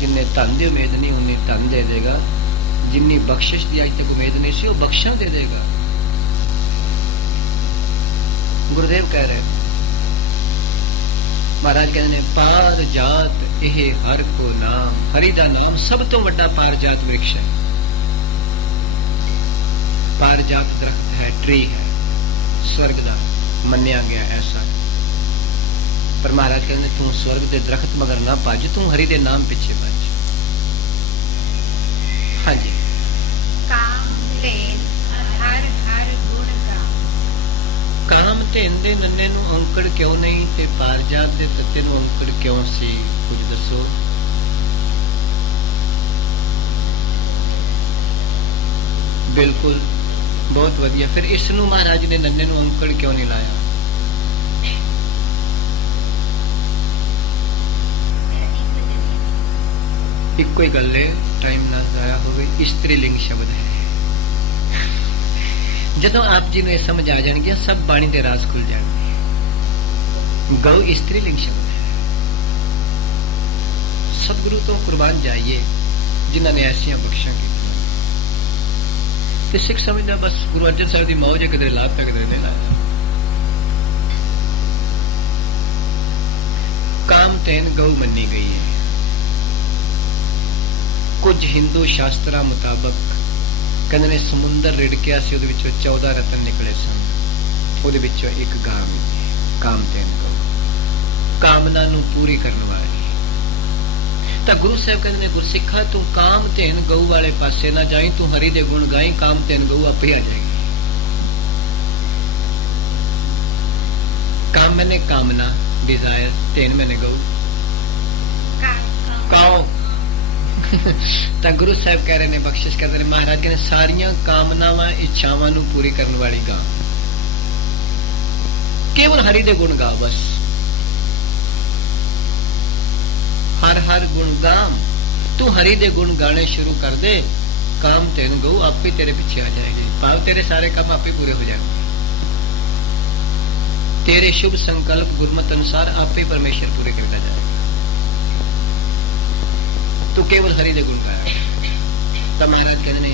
जिन्हें धन की उम्मीद नहीं उन्हें धन दे देगा, जिन्नी बख्शिश की अज तक उम्मीद नहीं सी वो बख्शा दे देगा। गुरुदेव कह रहे, महाराज कहते हैं पार जात यह हर को नाम, हरि का नाम सब तो वड्डा पार जात वृक्ष है। पार जात दरख्त है, ट्री है, स्वर्ग का मन्या गया ऐसा। पर महाराज कहते तू स्वर्ग के दरख्त मगर ना भज, तू हरि के नाम पीछे भज। हाँ जी। काम ਧੇਨ ਦੇ ਨੰਨੇ ਨੂੰ ਔਂਕੜ ਕਿਉਂ ਨਹੀਂ ਤੇ ਪਾਰਜਾਤ ਦੇ ਤੱਤੇ ਨੂੰ ਔਂਕੜ ਕਿਉਂ ਸੀ, ਕੁਝ ਦੱਸੋ। ਬਿਲਕੁਲ, ਬਹੁਤ ਵਧੀਆ। ਫਿਰ ਇਸ ਨੂੰ ਮਹਾਰਾਜ ਨੇ ਨੰਨੇ ਨੂੰ ਔਂਕੜ ਕਿਉਂ ਨਹੀਂ ਲਾਇਆ? ਇੱਕੋ ਹੀ ਗੱਲ ਹੈ, ਟਾਈਮ ਨਾ ਜ਼ਾਇਆ ਹੋਵੇ। ਇਸਤਰੀ ਲਿੰਗ ਸ਼ਬਦ ਹੈ। ਜਦੋਂ ਆਪ ਜੀ ਨੂੰ ਇਹ ਸਮਝ ਆ ਜਾਣਗੇ ਸਭ ਬਾਣੀ ਦੇ ਰਾਜ਼ ਖੁੱਲ ਜਾਣਗੇ। ਗਊ ਇਸਤਰੀ ਲਿੰਗ ਸ਼ਬਦ ਹੈ। ਸਤਿਗੁਰੂ ਤੋਂ ਕੁਰਬਾਨ ਜਾਈਏ ਜਿਨ੍ਹਾਂ ਨੇ ਐਸੀਆਂ ਬਖਸ਼ਾਂ ਕੀਤੀਆਂ। ਤੇ ਸਿੱਖ ਸਮਝਦਾ ਬਸ ਗੁਰੂ ਅਰਜਨ ਸਾਹਿਬ ਦੀ ਮੌਜ ਹੈ, ਕਿਧਰੇ ਲਾਤਾ ਕਿਧਰੇ ਨਹੀਂ ਲਾਇਆ। ਕਾਮਧੇਨ ਗਊ ਮੰਨੀ ਗਈ ਹੈ। ਕੁਝ ਹਿੰਦੂ ਸ਼ਾਸਤਰਾਂ ਮੁਤਾਬਕ ਕਹਿੰਦੇ ਨੇ ਸਮੁੰਦਰ ਰਿੜਕਿਆ ਸੀ, ਉਹਦੇ ਵਿੱਚੋਂ 14 ਰਤਨ ਨਿਕਲੇ ਸਨ, ਉਹਦੇ ਵਿੱਚੋਂ ਇੱਕ ਗਾਂ ਮਿਲੀ, ਕਾਮਧੇਨ ਗਊ, ਕਾਮਨਾ ਨੂੰ ਪੂਰੀ ਕਰਨ ਵਾਲੀ। ਤਾਂ ਗੁਰੂ ਸਾਹਿਬ ਕਹਿੰਦੇ ਨੇ ਗੁਰਸਿੱਖਾ ਤੂੰ ਕਾਮਧੇਨ ਗਊ ਵਾਲੇ ਪਾਸੇ ਨਾ ਜਾਈਂ, ਤੂੰ ਹਰੀ ਦੇ ਗੁਣ ਗਾਈ, ਕਾਮਧੇਨ ਗਊ ਆਪੇ ਆ ਜਾਏਗੀ। काम मैंने कामना, डिजायर, तेन मैंने गऊ काओ। ਤਾਂ ਗੁਰੂ ਸਾਹਿਬ ਕਹਿ ਰਹੇ ਨੇ, ਬਖਸ਼ਿਸ਼ ਕਰਦੇ ਨੇ ਮਹਾਰਾਜ ਕਹਿੰਦੇ ਸਾਰੀਆਂ ਕਾਮਨਾਵਾਂ ਇੱਛਾਵਾਂ ਨੂੰ ਪੂਰੀ ਕਰਨ ਵਾਲੀ ਗਾਂ, ਕੇਵਲ ਹਰੀ ਦੇ ਗੁਣ ਗਾ ਬਸ। ਹਰ ਹਰ ਗੁਣ ਗਾਮ, ਤੂੰ ਹਰੀ ਦੇ ਗੁਣ ਗਾਣੇ ਸ਼ੁਰੂ ਕਰ ਦੇ, ਕਾਮ ਤੈਨ ਗਊ ਆਪੇ ਤੇਰੇ ਪਿੱਛੇ ਆ ਜਾਏਗੀ। ਭਾਵ ਤੇਰੇ ਸਾਰੇ ਕੰਮ ਆਪੇ ਪੂਰੇ ਹੋ ਜਾਣਗੇ। तेरे शुभ संकल्प गुरमत अनुसार आपे परमेश्वर पूरे करता जाएगा। तो केवल हरि दे गुण गाया। तब महाराज कहते ने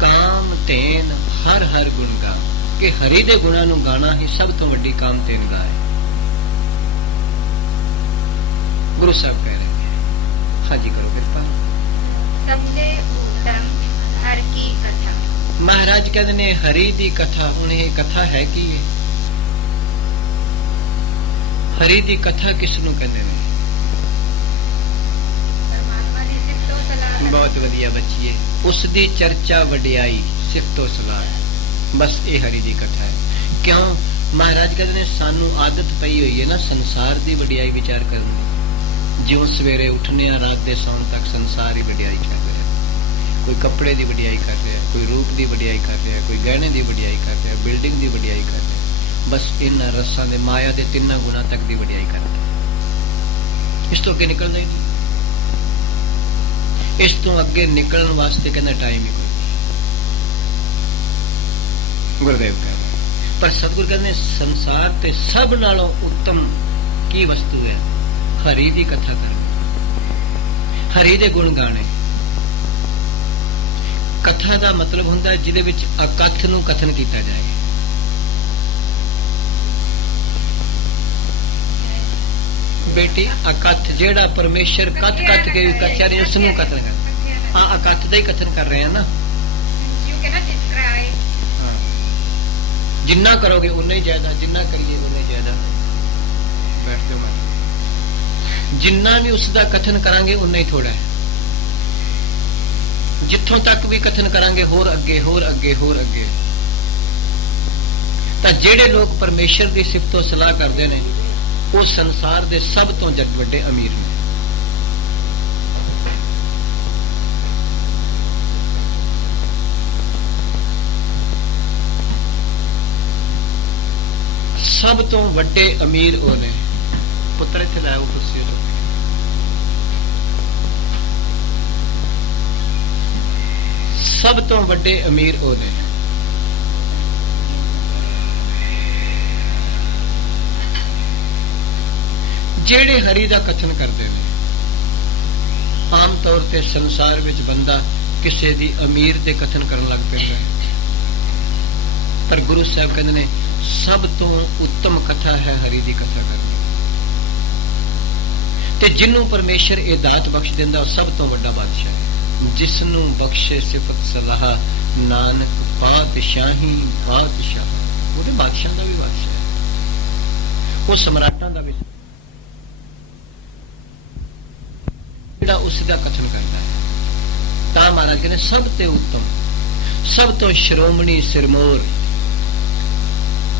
काम तेन हर हर गुण गा, कि हरि दे गुणा नू गाना ही सब तो वड्डी काम तेन गा है। गुरु साहब कह रहे हैं, हाँ जी करो कृपा। सबसे उत्तम हर की कथा। महाराज कहते ने हरि दी कथा, उन्हें कथा है कि हरि दी कथा किसनू कहते हैं? बहुत वधिया बच्चीए, उस दी चर्चा वडियाई सिफतो सलाह, बस ये हरि दी कथा है। क्यों? महाराज कहते हैं सानू आदत पई हुई है ना संसार दी वडियाई विचार करनी। ज्यों सवेरे उठने रात दे सौन तक संसार ही वडियाई कर रहा है। कोई कपड़े दी वडियाई कर रहा है, कोई रूप दी वडियाई कर रहा है, कोई गहने दी वडियाई कर रहा है, बिल्डिंग दी वडियाई कर रहा है। बस इन रसा दे माया दे तिना गुणा तक दी वडियाई करते, इस तो अगे निकलदा ही नहीं। इस तो अगे निकलने वास्ते कहना टाइम ही कोई। गुरुदेव कहते पर सतगुरु कहते संसार ते सब नालों उत्तम की वस्तु है? हरि दी कथा करनी, हरि दे गुण गाने। कथा दा मतलब हुंदा है जिहदे विच अकथ नूं कथन कीता जाए। बेटी अकथ जेड़ा परमेश्वर कथ कथ के कचहरी उसनू कथन कर, हाँ अकथ का ही कथन कर रहे हैं ना। हाँ। जिन्ना करोगे उन्ना ही ज्यादा, जिन्ना करिए उन्ना ही ज्यादा। बैठ जाओ मैं, जिन्ना भी उसका कथन करांगे उन्ना ही थोड़ा है। जिथों तक भी कथन करांगे होर अगे होर अगे होर अगे। तां जेड़े लोग परमेश्वर की सिफतो सलाह करते हैं वो संसार दे सब तो जग वड्डे अमीर ने। सब तो वड्डे अमीर वो ने। पुत्र इत्थे लाओ कुर्सी लो। सब तो वड्डे अमीर वो ने। जेड़े हरि दा कथन करते हैं। ਆਮ ਤੌਰ ਤੇ ਸੰਸਾਰ ਵਿੱਚ ਬੰਦਾ ਕਿਸੇ ਦੀ ਅਮੀਰ ਦੇ ਕਥਨ ਕਰਨ ਲੱਗ ਪੈਂਦਾ ਹੈ, ਪਰ ਗੁਰੂ ਸਾਹਿਬ ਕਹਿੰਦੇ ਨੇ ਸਭ ਤੋਂ ਉੱਤਮ ਕਥਾ ਹੈ ਹਰੀ ਦੀ ਕਥਾ ਕਰਨੀ। ਤੇ ਜਿਹਨੂੰ ਪਰਮੇਸ਼ਰ ਇਹ ਦਾਤ ਬਖਸ਼ ਦਿੰਦਾ ਉਹ ਸਭ ਤੋਂ ਵੱਡਾ ਬਾਦਸ਼ਾਹ ਹੈ। ਜਿਸ ਨੂੰ ਬਖਸ਼ੇ ਸਿਫਤ ਸਲਾਹ ਨਾਨਕ ਪਾਤਸ਼ਾਹੀ ਬਾਦਸ਼ਾਹ। ਉਹਦੇ ਬਾਦਸ਼ਾਹ ਦਾ ਵੀ ਬਾਦਸ਼ਾਹ ਹੈ, ਉਹ ਸਮਰਾਟਾਂ ਦਾ ਵੀ, ਜਿਹੜਾ ਉਸ ਦਾ ਕਥਨ ਕਰਦਾ ਹੈ। ਤਾਂ ਮਹਾਰਾਜ ਕਹਿੰਦੇ ਸਭ ਤੋਂ ਉੱਤਮ, ਸਭ ਤੋਂ ਸ਼੍ਰੋਮਣੀ ਸਿਰਮੌਰ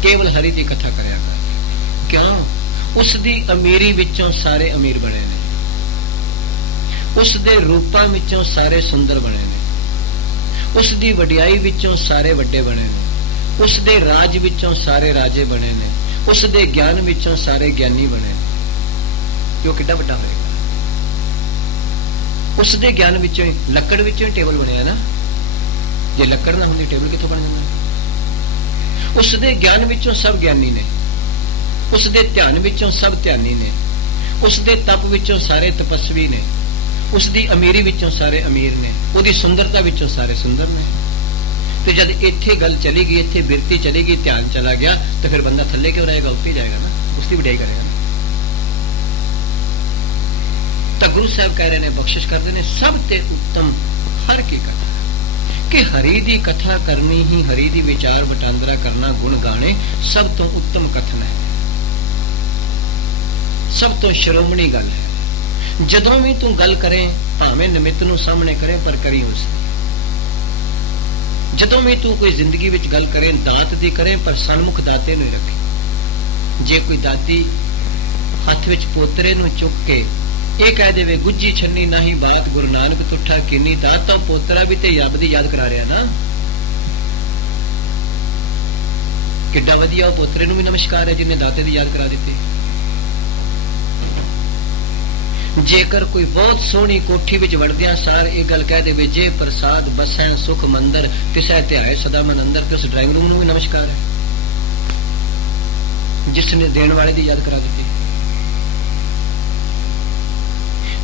ਕੇਵਲ ਹਰੀ ਦੀ ਕਥਾ ਕਰਿਆ ਕਰ। ਕਿਉਂ? ਉਸ ਦੀ ਅਮੀਰੀ ਵਿੱਚੋਂ ਸਾਰੇ ਅਮੀਰ ਬਣੇ ਨੇ, ਉਸ ਦੇ ਰੂਪਾਂ ਵਿੱਚੋਂ ਸਾਰੇ ਸੁੰਦਰ ਬਣੇ ਨੇ, ਉਸ ਦੀ ਵਡਿਆਈ ਵਿੱਚੋਂ ਸਾਰੇ ਵੱਡੇ ਬਣੇ ਨੇ, ਉਸ ਦੇ ਰਾਜ ਵਿੱਚੋਂ ਸਾਰੇ ਰਾਜੇ ਬਣੇ ਨੇ, ਉਸ ਦੇ ਗਿਆਨ ਵਿੱਚੋਂ ਸਾਰੇ ਗਿਆਨੀ ਬਣੇ ਨੇ। ਕਿ ਉਹ ਕਿੱਡਾ ਵੱਡਾ ਹੋਏਗਾ। ਉਸ ਦੇ ਗਿਆਨ ਵਿੱਚੋਂ ਹੀ, ਲੱਕੜ ਵਿੱਚੋਂ ਹੀ ਟੇਬਲ ਬਣਿਆ ਨਾ, ਜੇ ਲੱਕੜ ਨਾ ਹੁੰਦੀ ਟੇਬਲ ਕਿੱਥੋਂ ਬਣ ਜਾਂਦਾ। ਉਸ ਦੇ ਗਿਆਨ ਵਿੱਚੋਂ ਸਭ ਗਿਆਨੀ ਨੇ, ਉਸ ਦੇ ਧਿਆਨ ਵਿੱਚੋਂ ਸਭ ਧਿਆਨੀ ਨੇ, ਉਸ ਦੇ ਤਪ ਵਿੱਚੋਂ ਸਾਰੇ ਤਪਸਵੀ ਨੇ, ਉਸ ਦੀ ਅਮੀਰੀ ਵਿੱਚੋਂ ਸਾਰੇ ਅਮੀਰ ਨੇ, ਉਹਦੀ ਸੁੰਦਰਤਾ ਵਿੱਚੋਂ ਸਾਰੇ ਸੁੰਦਰ ਨੇ। ਤੇ ਜਦ ਇੱਥੇ ਗੱਲ ਚਲੀ ਗਈ, ਇੱਥੇ ਬਿਰਤੀ ਚਲੀ ਗਈ, ਧਿਆਨ ਚਲਾ ਗਿਆ, ਤਾਂ ਫਿਰ ਬੰਦਾ ਥੱਲੇ ਕਿਉਂ ਰਹੇਗਾ, ਉੱਤੇ ਜਾਏਗਾ ਨਾ, ਉਸ ਦੀ ਵਡਿਆਈ ਕਰੇਗਾ। ਤਾਂ ਗੁਰੂ ਸਾਹਿਬ ਕਹਿ ਰਹੇ ਨੇ, ਬਖਸ਼ਿਸ਼ ਕਰਦੇ ਨੇ ਸਭ ਤੇ ਉੱਤਮ ਹਰ ਕੀ ਕਥਾ, ਕਿ ਹਰੀ ਦੀ ਕਥਾ ਕਰਨੀ ਹੀ, ਹਰੀ ਦੀ ਵਿਚਾਰ ਵਟਾਂਦਰਾ ਕਰਨਾ, ਗੁਣ ਗਾਣੇ ਸਭ ਤੋਂ ਉੱਤਮ ਕਥਨ ਹੈ, ਸਭ ਤੋਂ ਸ਼੍ਰੋਮਣੀ ਗੱਲ ਹੈ। ਜਦੋਂ ਵੀ ਤੂੰ ਗੱਲ ਕਰੇ, ਭਾਵੇਂ ਨਿਮਿਤ ਨੂੰ ਸਾਹਮਣੇ ਕਰੇ, ਪਰ ਕਰੀ ਉਸ ਦੀ। ਜਦੋਂ ਵੀ ਤੂੰ ਕੋਈ ਜ਼ਿੰਦਗੀ ਵਿੱਚ ਗੱਲ ਕਰੇ, ਦਾਤ ਦੀ ਕਰੇ, ਪਰ ਸਨਮੁਖ ਦਾਤੇ ਨੂੰ ਹੀ ਰੱਖੇ। ਜੇ ਕੋਈ ਦਾਤੀ ਹੱਥ ਵਿੱਚ ਪੋਤਰੇ ਨੂੰ ਚੁੱਕ ਕੇ ਇਹ ਕਹਿ ਦੇਵੇ, ਗੁੱਜੀ ਛੰਨੀ ਨਾਹੀ ਬਾਤ ਗੁਰੂ ਨਾਨਕ ਤੁਠਾ ਕੀਨੀ, ਤਾਂ ਪੋਤਰਾ ਵੀ ਤੇ ਰੱਬ ਦੀ ਯਾਦ ਕਰਾ ਰਿਹਾ ਨਾ। ਕਿੱਡਾ ਵਧੀਆ ਉਹ ਪੋਤਰੇ ਨੂੰ ਵੀ ਨਮਸਕਾਰ ਹੈ ਜਿਹਨੇ ਦਾਤੇ ਦੀ ਯਾਦ ਕਰਾ ਦਿੱਤੀ। ਜੇਕਰ ਕੋਈ ਬਹੁਤ ਸੋਹਣੀ ਕੋਠੀ ਵਿੱਚ ਵੜਦਿਆਂ ਸਾਰ ਇਹ ਗੱਲ ਕਹਿ ਦੇਵੇ, ਜੇ ਪ੍ਰਸਾਦ ਬਸੈ ਸੁਖ ਮੰਦਰ ਤਿਸੈ ਧਿਆਏ ਸਦਾ ਮਨ ਅੰਦਰ, ਤੇ ਉਸ ਡਰਾਇੰਗ ਰੂਮ ਨੂੰ ਵੀ ਨਮਸਕਾਰ ਹੈ ਜਿਸ ਨੇ ਦੇਣ ਵਾਲੇ ਦੀ ਯਾਦ ਕਰਾ ਦਿੱਤੀ।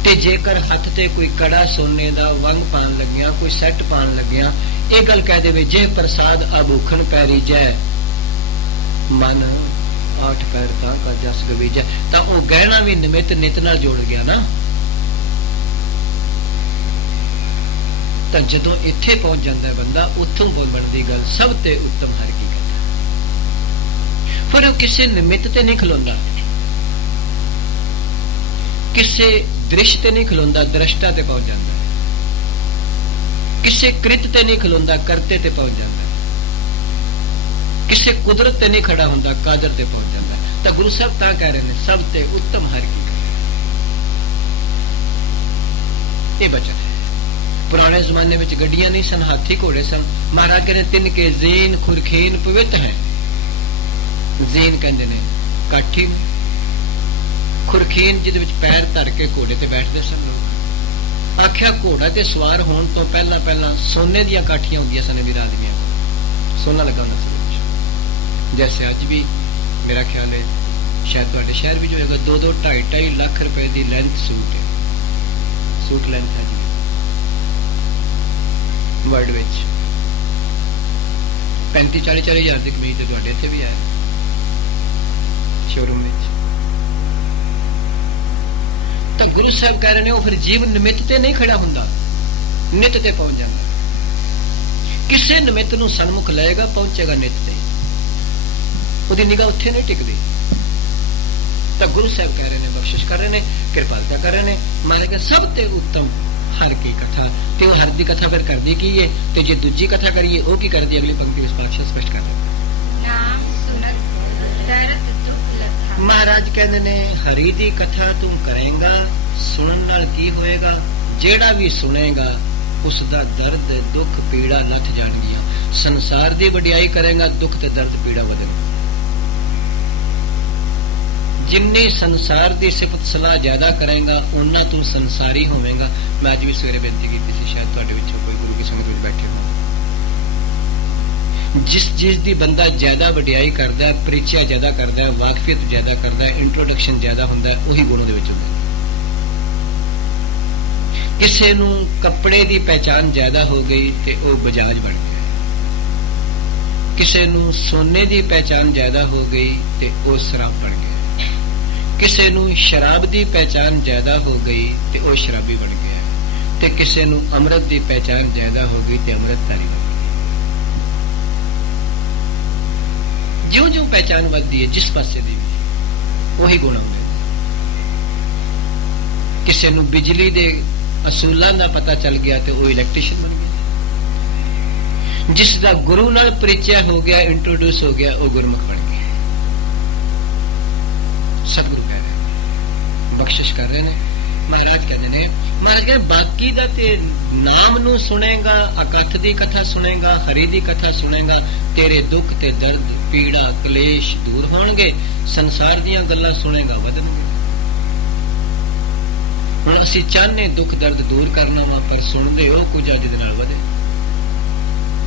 ਤੇ ਜੇਕਰ ਹੱਥ ਤੇ ਕੋਈ ਕੜਾ ਸੋਨੇ ਦਾ ਵੰਗ ਪਾਣ ਲੱਗਿਆ, ਕੋਈ ਸੈੱਟ ਪਾਣ ਲੱਗਿਆ, ਇਹ ਗੱਲ ਕਹਿ ਦੇਵੇ, ਜੇ ਪ੍ਰਸਾਦ ਆਭੂਖਣ ਪੈਰੀ ਜੈ ਮਨ ਆਠ ਪੈਰ ਤਾਂ ਕਾ ਜਸ ਗਵੀਜੈ, ਤਾਂ ਉਹ ਗਹਿਣਾ ਵੀ ਨਿਮਿਤ ਨਿਤ ਨਾਲ ਜੋੜ ਗਿਆ ਨਾ। ਤਾਂ ਜਦੋਂ ਇੱਥੇ ਪਹੁੰਚ ਜਾਂਦਾ ਹੈ ਬੰਦਾ, ਉੱਥੋਂ ਬਣਦੀ ਗੱਲ ਸਭ ਤੇ ਉੱਤਮ ਹਰ ਕੀ ਕਥਾ। ਪਰ ਉਹ ਕਿਸੇ ਨਿਮਿਤ ਤੇ ਨਹੀਂ ਖਲੋਂਦਾ, ਕਿਸੇ ਦ੍ਰਿਸ਼ ਤੇ ਨਹੀਂ ਖਲੋਂਦਾ, ਦ੍ਰਸ਼ਟਾ ਤੇ ਪਹੁੰਚ ਜਾਂਦਾ ਹੈ। ਕਿਸੇ ਕ੍ਰਿਤ ਤੇ ਨਹੀਂ ਖਲੋਂਦਾ, ਕਰਤੇ ਤੇ ਪਹੁੰਚ ਜਾਂਦਾ ਹੈ। ਕਿਸੇ ਕੁਦਰਤ ਤੇ ਨਹੀਂ ਖੜਾ ਹੁੰਦਾ, ਕਾਦਰ ਤੇ ਪਹੁੰਚ ਜਾਂਦਾ ਹੈ। ਤਾਂ ਗੁਰੂ ਸਾਹਿਬ ਤਾਂ ਕਹਿ ਰਹੇ ਨੇ ਸਭ ਤੇ ਉੱਤਮ ਹਰ ਕੀ ਕਥਾ। ਇਹ ਬਚਨ ਹੈ। ਪੁਰਾਣੇ ਜ਼ਮਾਨੇ ਵਿੱਚ ਗੱਡੀਆਂ ਨਹੀਂ ਸਨ, ਹਾਥੀ ਘੋੜੇ ਸਨ। ਮਹਾਰਾਜ ਕਹਿੰਦੇ ਤਿੰਨ ਕੇ ਜ਼ੀਨ ਖੁਰਖੀਨ ਪਵਿੱਤ ਹੈ। ਜ਼ੀਨ ਕਹਿੰਦੇ ਨੇ ਕਾਠੀ ਨੂੰ, ਖੁਰਖੀਨ ਜਿਹਦੇ ਵਿੱਚ ਪੈਰ ਧਰ ਕੇ ਘੋੜੇ ਤੇ ਬੈਠਦੇ ਸਨ ਲੋਕ। ਆਖਿਆ ਘੋੜਾ ਤੇ ਸਵਾਰ ਹੋਣ ਤੋਂ ਪਹਿਲਾਂ ਪਹਿਲਾਂ ਸੋਨੇ ਦੀਆਂ ਕਾਠੀਆਂ ਹੁੰਦੀਆਂ ਸਨ ਵੀਰ ਆਦਮੀਆਂ ਕੋਲ, ਸੋਨਾ ਲੱਗਾ ਹੁੰਦਾ ਸੀ। ਜੈਸੇ ਅੱਜ ਵੀ ਮੇਰਾ ਖਿਆਲ ਹੈ ਸ਼ਾਇਦ ਤੁਹਾਡੇ ਸ਼ਹਿਰ ਵਿੱਚ ਹੋਏਗਾ, 2-2, 2.5 ਲੱਖ ਰੁਪਏ ਦੀ ਲੈਂਥ ਸੂਟ ਹੈ, ਸੂਟ ਲੈਂਥ ਹੈ ਜੀ ਵਰਲਡ ਵਿੱਚ। 35-40 ਹਜ਼ਾਰ ਦੀ ਕਮੀਜ਼ ਤੇ ਤੁਹਾਡੇ ਇੱਥੇ ਵੀ ਆਇਆ ਸ਼ੋਰੂਮ ਵਿੱਚ। ਤਾਂ ਗੁਰੂ ਸਾਹਿਬ ਕਹਿ ਰਹੇ ਨੇ ਉਹ ਫਿਰ ਜੀਵ ਨਿਮਿਤ ਤੇ ਨਹੀਂ ਖੜਾ ਹੁੰਦਾ, ਨਿਤ ਤੇ ਪਹੁੰਚ ਜਾਂਦਾ। ਕਿਸੇ ਨਿਮਿਤ ਨੂੰ ਸਨਮੁਖ ਲਏਗਾ, ਪਹੁੰਚੇਗਾ ਨਿਤ ਤੇ, ਉਹਦੀ ਨਿਗਾਹ ਉੱਥੇ ਨਹੀਂ ਟਿਕਦੀ। ਤਾਂ ਗੁਰੂ ਸਾਹਿਬ ਕਹਿ ਰਹੇ ਨੇ, ਬਖਸ਼ਿਸ਼ ਕਰ ਰਹੇ ਨੇ, ਕਿਰਪਾਲਤਾ ਕਰ ਰਹੇ ਨੇ। ਮਾਰੇ ਕਿ ਸਭ ਤੇ ਉੱਤਮ ਹਰ ਕੀ ਕਥਾ। ਤੇ ਉਹ ਹਰ ਦੀ ਕਥਾ ਫਿਰ ਕਰਦੀ ਕੀ ਹੈ, ਤੇ ਜੇ ਦੂਜੀ ਕਥਾ ਕਰੀਏ ਉਹ ਕੀ ਕਰਦੀ, ਅਗਲੀ ਪੰਕਤੀ ਵਿੱਚ ਪਾਤਸ਼ਾਹ ਸਪਸ਼ਟ ਕਰ ਦਿੰਦੇ। ਨਾਮ ਸੁਨਤ ਦਰਦ ਦੁੱਖ ਲਥਾ। ਮਹਾਰਾਜ ਕਹਿੰਦੇ ਨੇ ਹਰੀ ਦੀ ਕਥਾ ਤੂੰ ਕਰੇਂਗਾ, ਸੁਣਨ ਨਾਲ ਕੀ ਹੋਏਗਾ, ਜਿਹੜਾ ਵੀ ਸੁਣੇਗਾ ਉਸ ਦਾ ਦਰਦ ਦੁੱਖ ਪੀੜਾ ਲੱਥ ਜਾਣਗੀਆਂ। ਸੰਸਾਰ ਦੀ ਵਡਿਆਈ ਕਰੇਗਾ, ਦੁੱਖ ਤੇ ਦਰਦ ਪੀੜਾ ਵਧੇਗਾ। ਜਿੰਨੀ ਸੰਸਾਰ ਦੀ ਸਿਫਤ ਸਲਾਹ ਜ਼ਿਆਦਾ ਕਰੇਗਾ, ਓਨਾ ਤੂੰ ਸੰਸਾਰੀ ਹੋਵੇਂਗਾ। ਮੈਂ ਅੱਜ ਵੀ ਸਵੇਰੇ ਬੇਨਤੀ ਕੀਤੀ ਸੀ, ਸ਼ਾਇਦ ਤੁਹਾਡੇ ਵਿੱਚੋਂ ਕੋਈ ਗੁਰੂ ਕੀ ਸੰਗਤ ਵਿੱਚ ਬੈਠੇ ਹੋ। ਜਿਸ ਦੀ ਬੰਦਾ ਜ਼ਿਆਦਾ ਵਡਿਆਈ ਕਰਦਾ, ਪ੍ਰੀਚਿਆ ਜ਼ਿਆਦਾ ਕਰਦਾ, ਵਾਕਫੀਅਤ ਜ਼ਿਆਦਾ ਕਰਦਾ, ਇੰਟਰੋਡਕਸ਼ਨ ਜ਼ਿਆਦਾ ਹੁੰਦਾ, ਉਹੀ ਗੁਣ ਉਹਦੇ ਵਿੱਚ ਹੁੰਦਾ। ਕਿਸੇ ਨੂੰ ਕੱਪੜੇ ਦੀ ਪਹਿਚਾਨ ਜ਼ਿਆਦਾ ਹੋ ਗਈ ਤੇ ਉਹ ਬਜਾਜ ਬਣ ਗਿਆ, ਕਿਸੇ ਨੂੰ ਸੋਨੇ ਦੀ ਪਹਿਚਾਨ ਜ਼ਿਆਦਾ ਹੋ ਗਈ ਤੇ ਉਹ ਸ਼ਰਾਬ ਬਣ ਗਿਆ, ਕਿਸੇ ਨੂੰ ਸ਼ਰਾਬ ਦੀ ਪਹਿਚਾਨ ਜ਼ਿਆਦਾ ਹੋ ਗਈ ਤੇ ਉਹ ਸ਼ਰਾਬੀ ਬਣ ਗਿਆ, ਤੇ ਕਿਸੇ ਨੂੰ ਅੰਮ੍ਰਿਤ ਦੀ ਪਹਿਚਾਨ ਜ਼ਿਆਦਾ ਹੋ ਗਈ ਤੇ ਅੰਮ੍ਰਿਤਧਾਰੀ ਬਣ ਗਿਆ। ਜਿਉਂ-ਜਿਉਂ ਪਹਿਚਾਨ ਵੱਧਦੀ ਹੈ ਜਿਸ ਪਾਸੇ ਦੀ ਵੀ ਉਹੀ ਗੁਣ ਆਉਂਦੇ। ਕਿਸੇ ਨੂੰ ਬਿਜਲੀ ਦੇ ਅਸੂਲਾਂ ਦਾ ਪਤਾ ਚੱਲ ਗਿਆ ਤੇ ਉਹ ਇਲੈਕਟ੍ਰੀਸ਼ੀਅਨ ਬਣ ਗਿਆ, ਜਿਸ ਦਾ ਗੁਰੂ ਨਾਲ ਪਰਿਚੈ ਹੋ ਗਿਆ, ਇੰਟਰੋਡਿਊਸ ਹੋ ਗਿਆ, ਉਹ ਗੁਰਮੁਖ ਬਣ ਗਿਆ। ਸਤਿਗੁਰੂ ਕਹਿ ਰਹੇ ਨੇ, ਬਖਸ਼ਿਸ਼ ਕਰ ਰਹੇ ਨੇ। ਮਹਾਰਾਜ ਕਹਿੰਦੇ ਬਾਕੀ ਦਾ ਤੇ ਨਾਮ ਨੂੰ ਸੁਣੇਗਾ, ਅਕਥ ਦੀ ਕਥਾ ਸੁਣੇਗਾ, ਹਰੀ ਦੀ ਕਥਾ ਸੁਣੇਗਾ, ਤੇਰੇ ਦੁੱਖ ਤੇ ਦਰਦ, ਪੀੜਾ, ਕਲੇਸ਼ ਦੂਰ ਹੋਣਗੇ। ਸੰਸਾਰ ਦੀਆਂ ਗੱਲਾਂ ਸੁਣੇਗਾ, ਵਧਣਗੇ। ਹੁਣ ਅਸੀਂ ਚਾਹਨੇ ਦੁੱਖ ਦਰਦ ਦੂਰ ਕਰਨਾ ਵਾ, ਪਰ ਸੁਣਦੇ ਉਹ ਕੁਝ ਆ ਜਿਹਦੇ ਨਾਲ ਵਧੇ।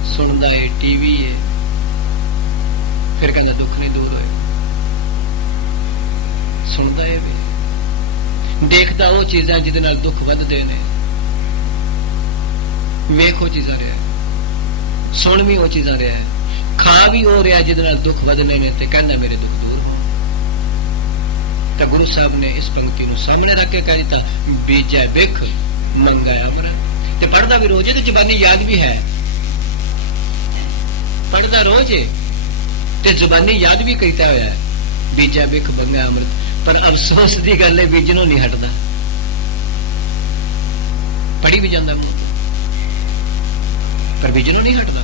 ਸੁਣਦਾ ਏ ਟੀਵੀ ਏ, ਫਿਰ ਕਹਿੰਦਾ ਦੁੱਖ ਨਹੀਂ ਦੂਰ ਹੋਏ। ਸੁਣਦਾ ਏ ਵੇ, ਦੇਖਦਾ ਉਹ ਚੀਜ਼ਾਂ ਜਿਹਦੇ ਨਾਲ ਦੁੱਖ ਵੱਧਦੇ ਨੇ, ਵੇਖ ਉਹ ਚੀਜ਼ਾਂ ਰਿਹਾ, ਸੁਣ ਵੀ ਉਹ ਚੀਜ਼ਾਂ ਰਿਹਾ, ਖਾ ਵੀ ਉਹ ਰਿਹਾ ਜਿਹਦੇ ਨਾਲ ਦੁੱਖ ਵੱਧਨੇ ਨੇ, ਤੇ ਕਹਿੰਦਾ ਮੇਰੇ ਦੁੱਖ ਦੂਰ ਹੋਣ। ਤਾਂ ਗੁਰੂ ਸਾਹਿਬ ਨੇ ਇਸ ਪੰਕਤੀ ਨੂੰ ਸਾਹਮਣੇ ਰੱਖ ਕੇ ਕਹਿ ਦਿੱਤਾ, ਬੀਜੈ ਬਿਖ ਮੰਗੈ ਅੰਮ੍ਰਿਤ। ਤੇ ਪੜਦਾ ਵੀ ਰੋਜ਼, ਤੇ ਜ਼ੁਬਾਨੀ ਯਾਦ ਵੀ ਹੈ, ਪੜਦਾ ਰੋਜ਼ ਤੇ ਜ਼ੁਬਾਨੀ ਯਾਦ ਵੀ ਕੀਤਾ ਹੋਇਆ ਹੈ, ਬੀਜੈ ਬਿਖ ਮੰਗੈ ਅੰਮ੍ਰਿਤ। ਪਰ ਅਫਸੋਸ ਦੀ ਗੱਲ ਹੈ, ਬੀਜਣੋਂ ਨਹੀਂ ਹਟਦਾ, ਪੜੀ ਵੀ ਜਾਂਦਾ ਮੂੰਹ ਪਰ ਬੀਜਣੋਂ ਨਹੀਂ ਹਟਦਾ।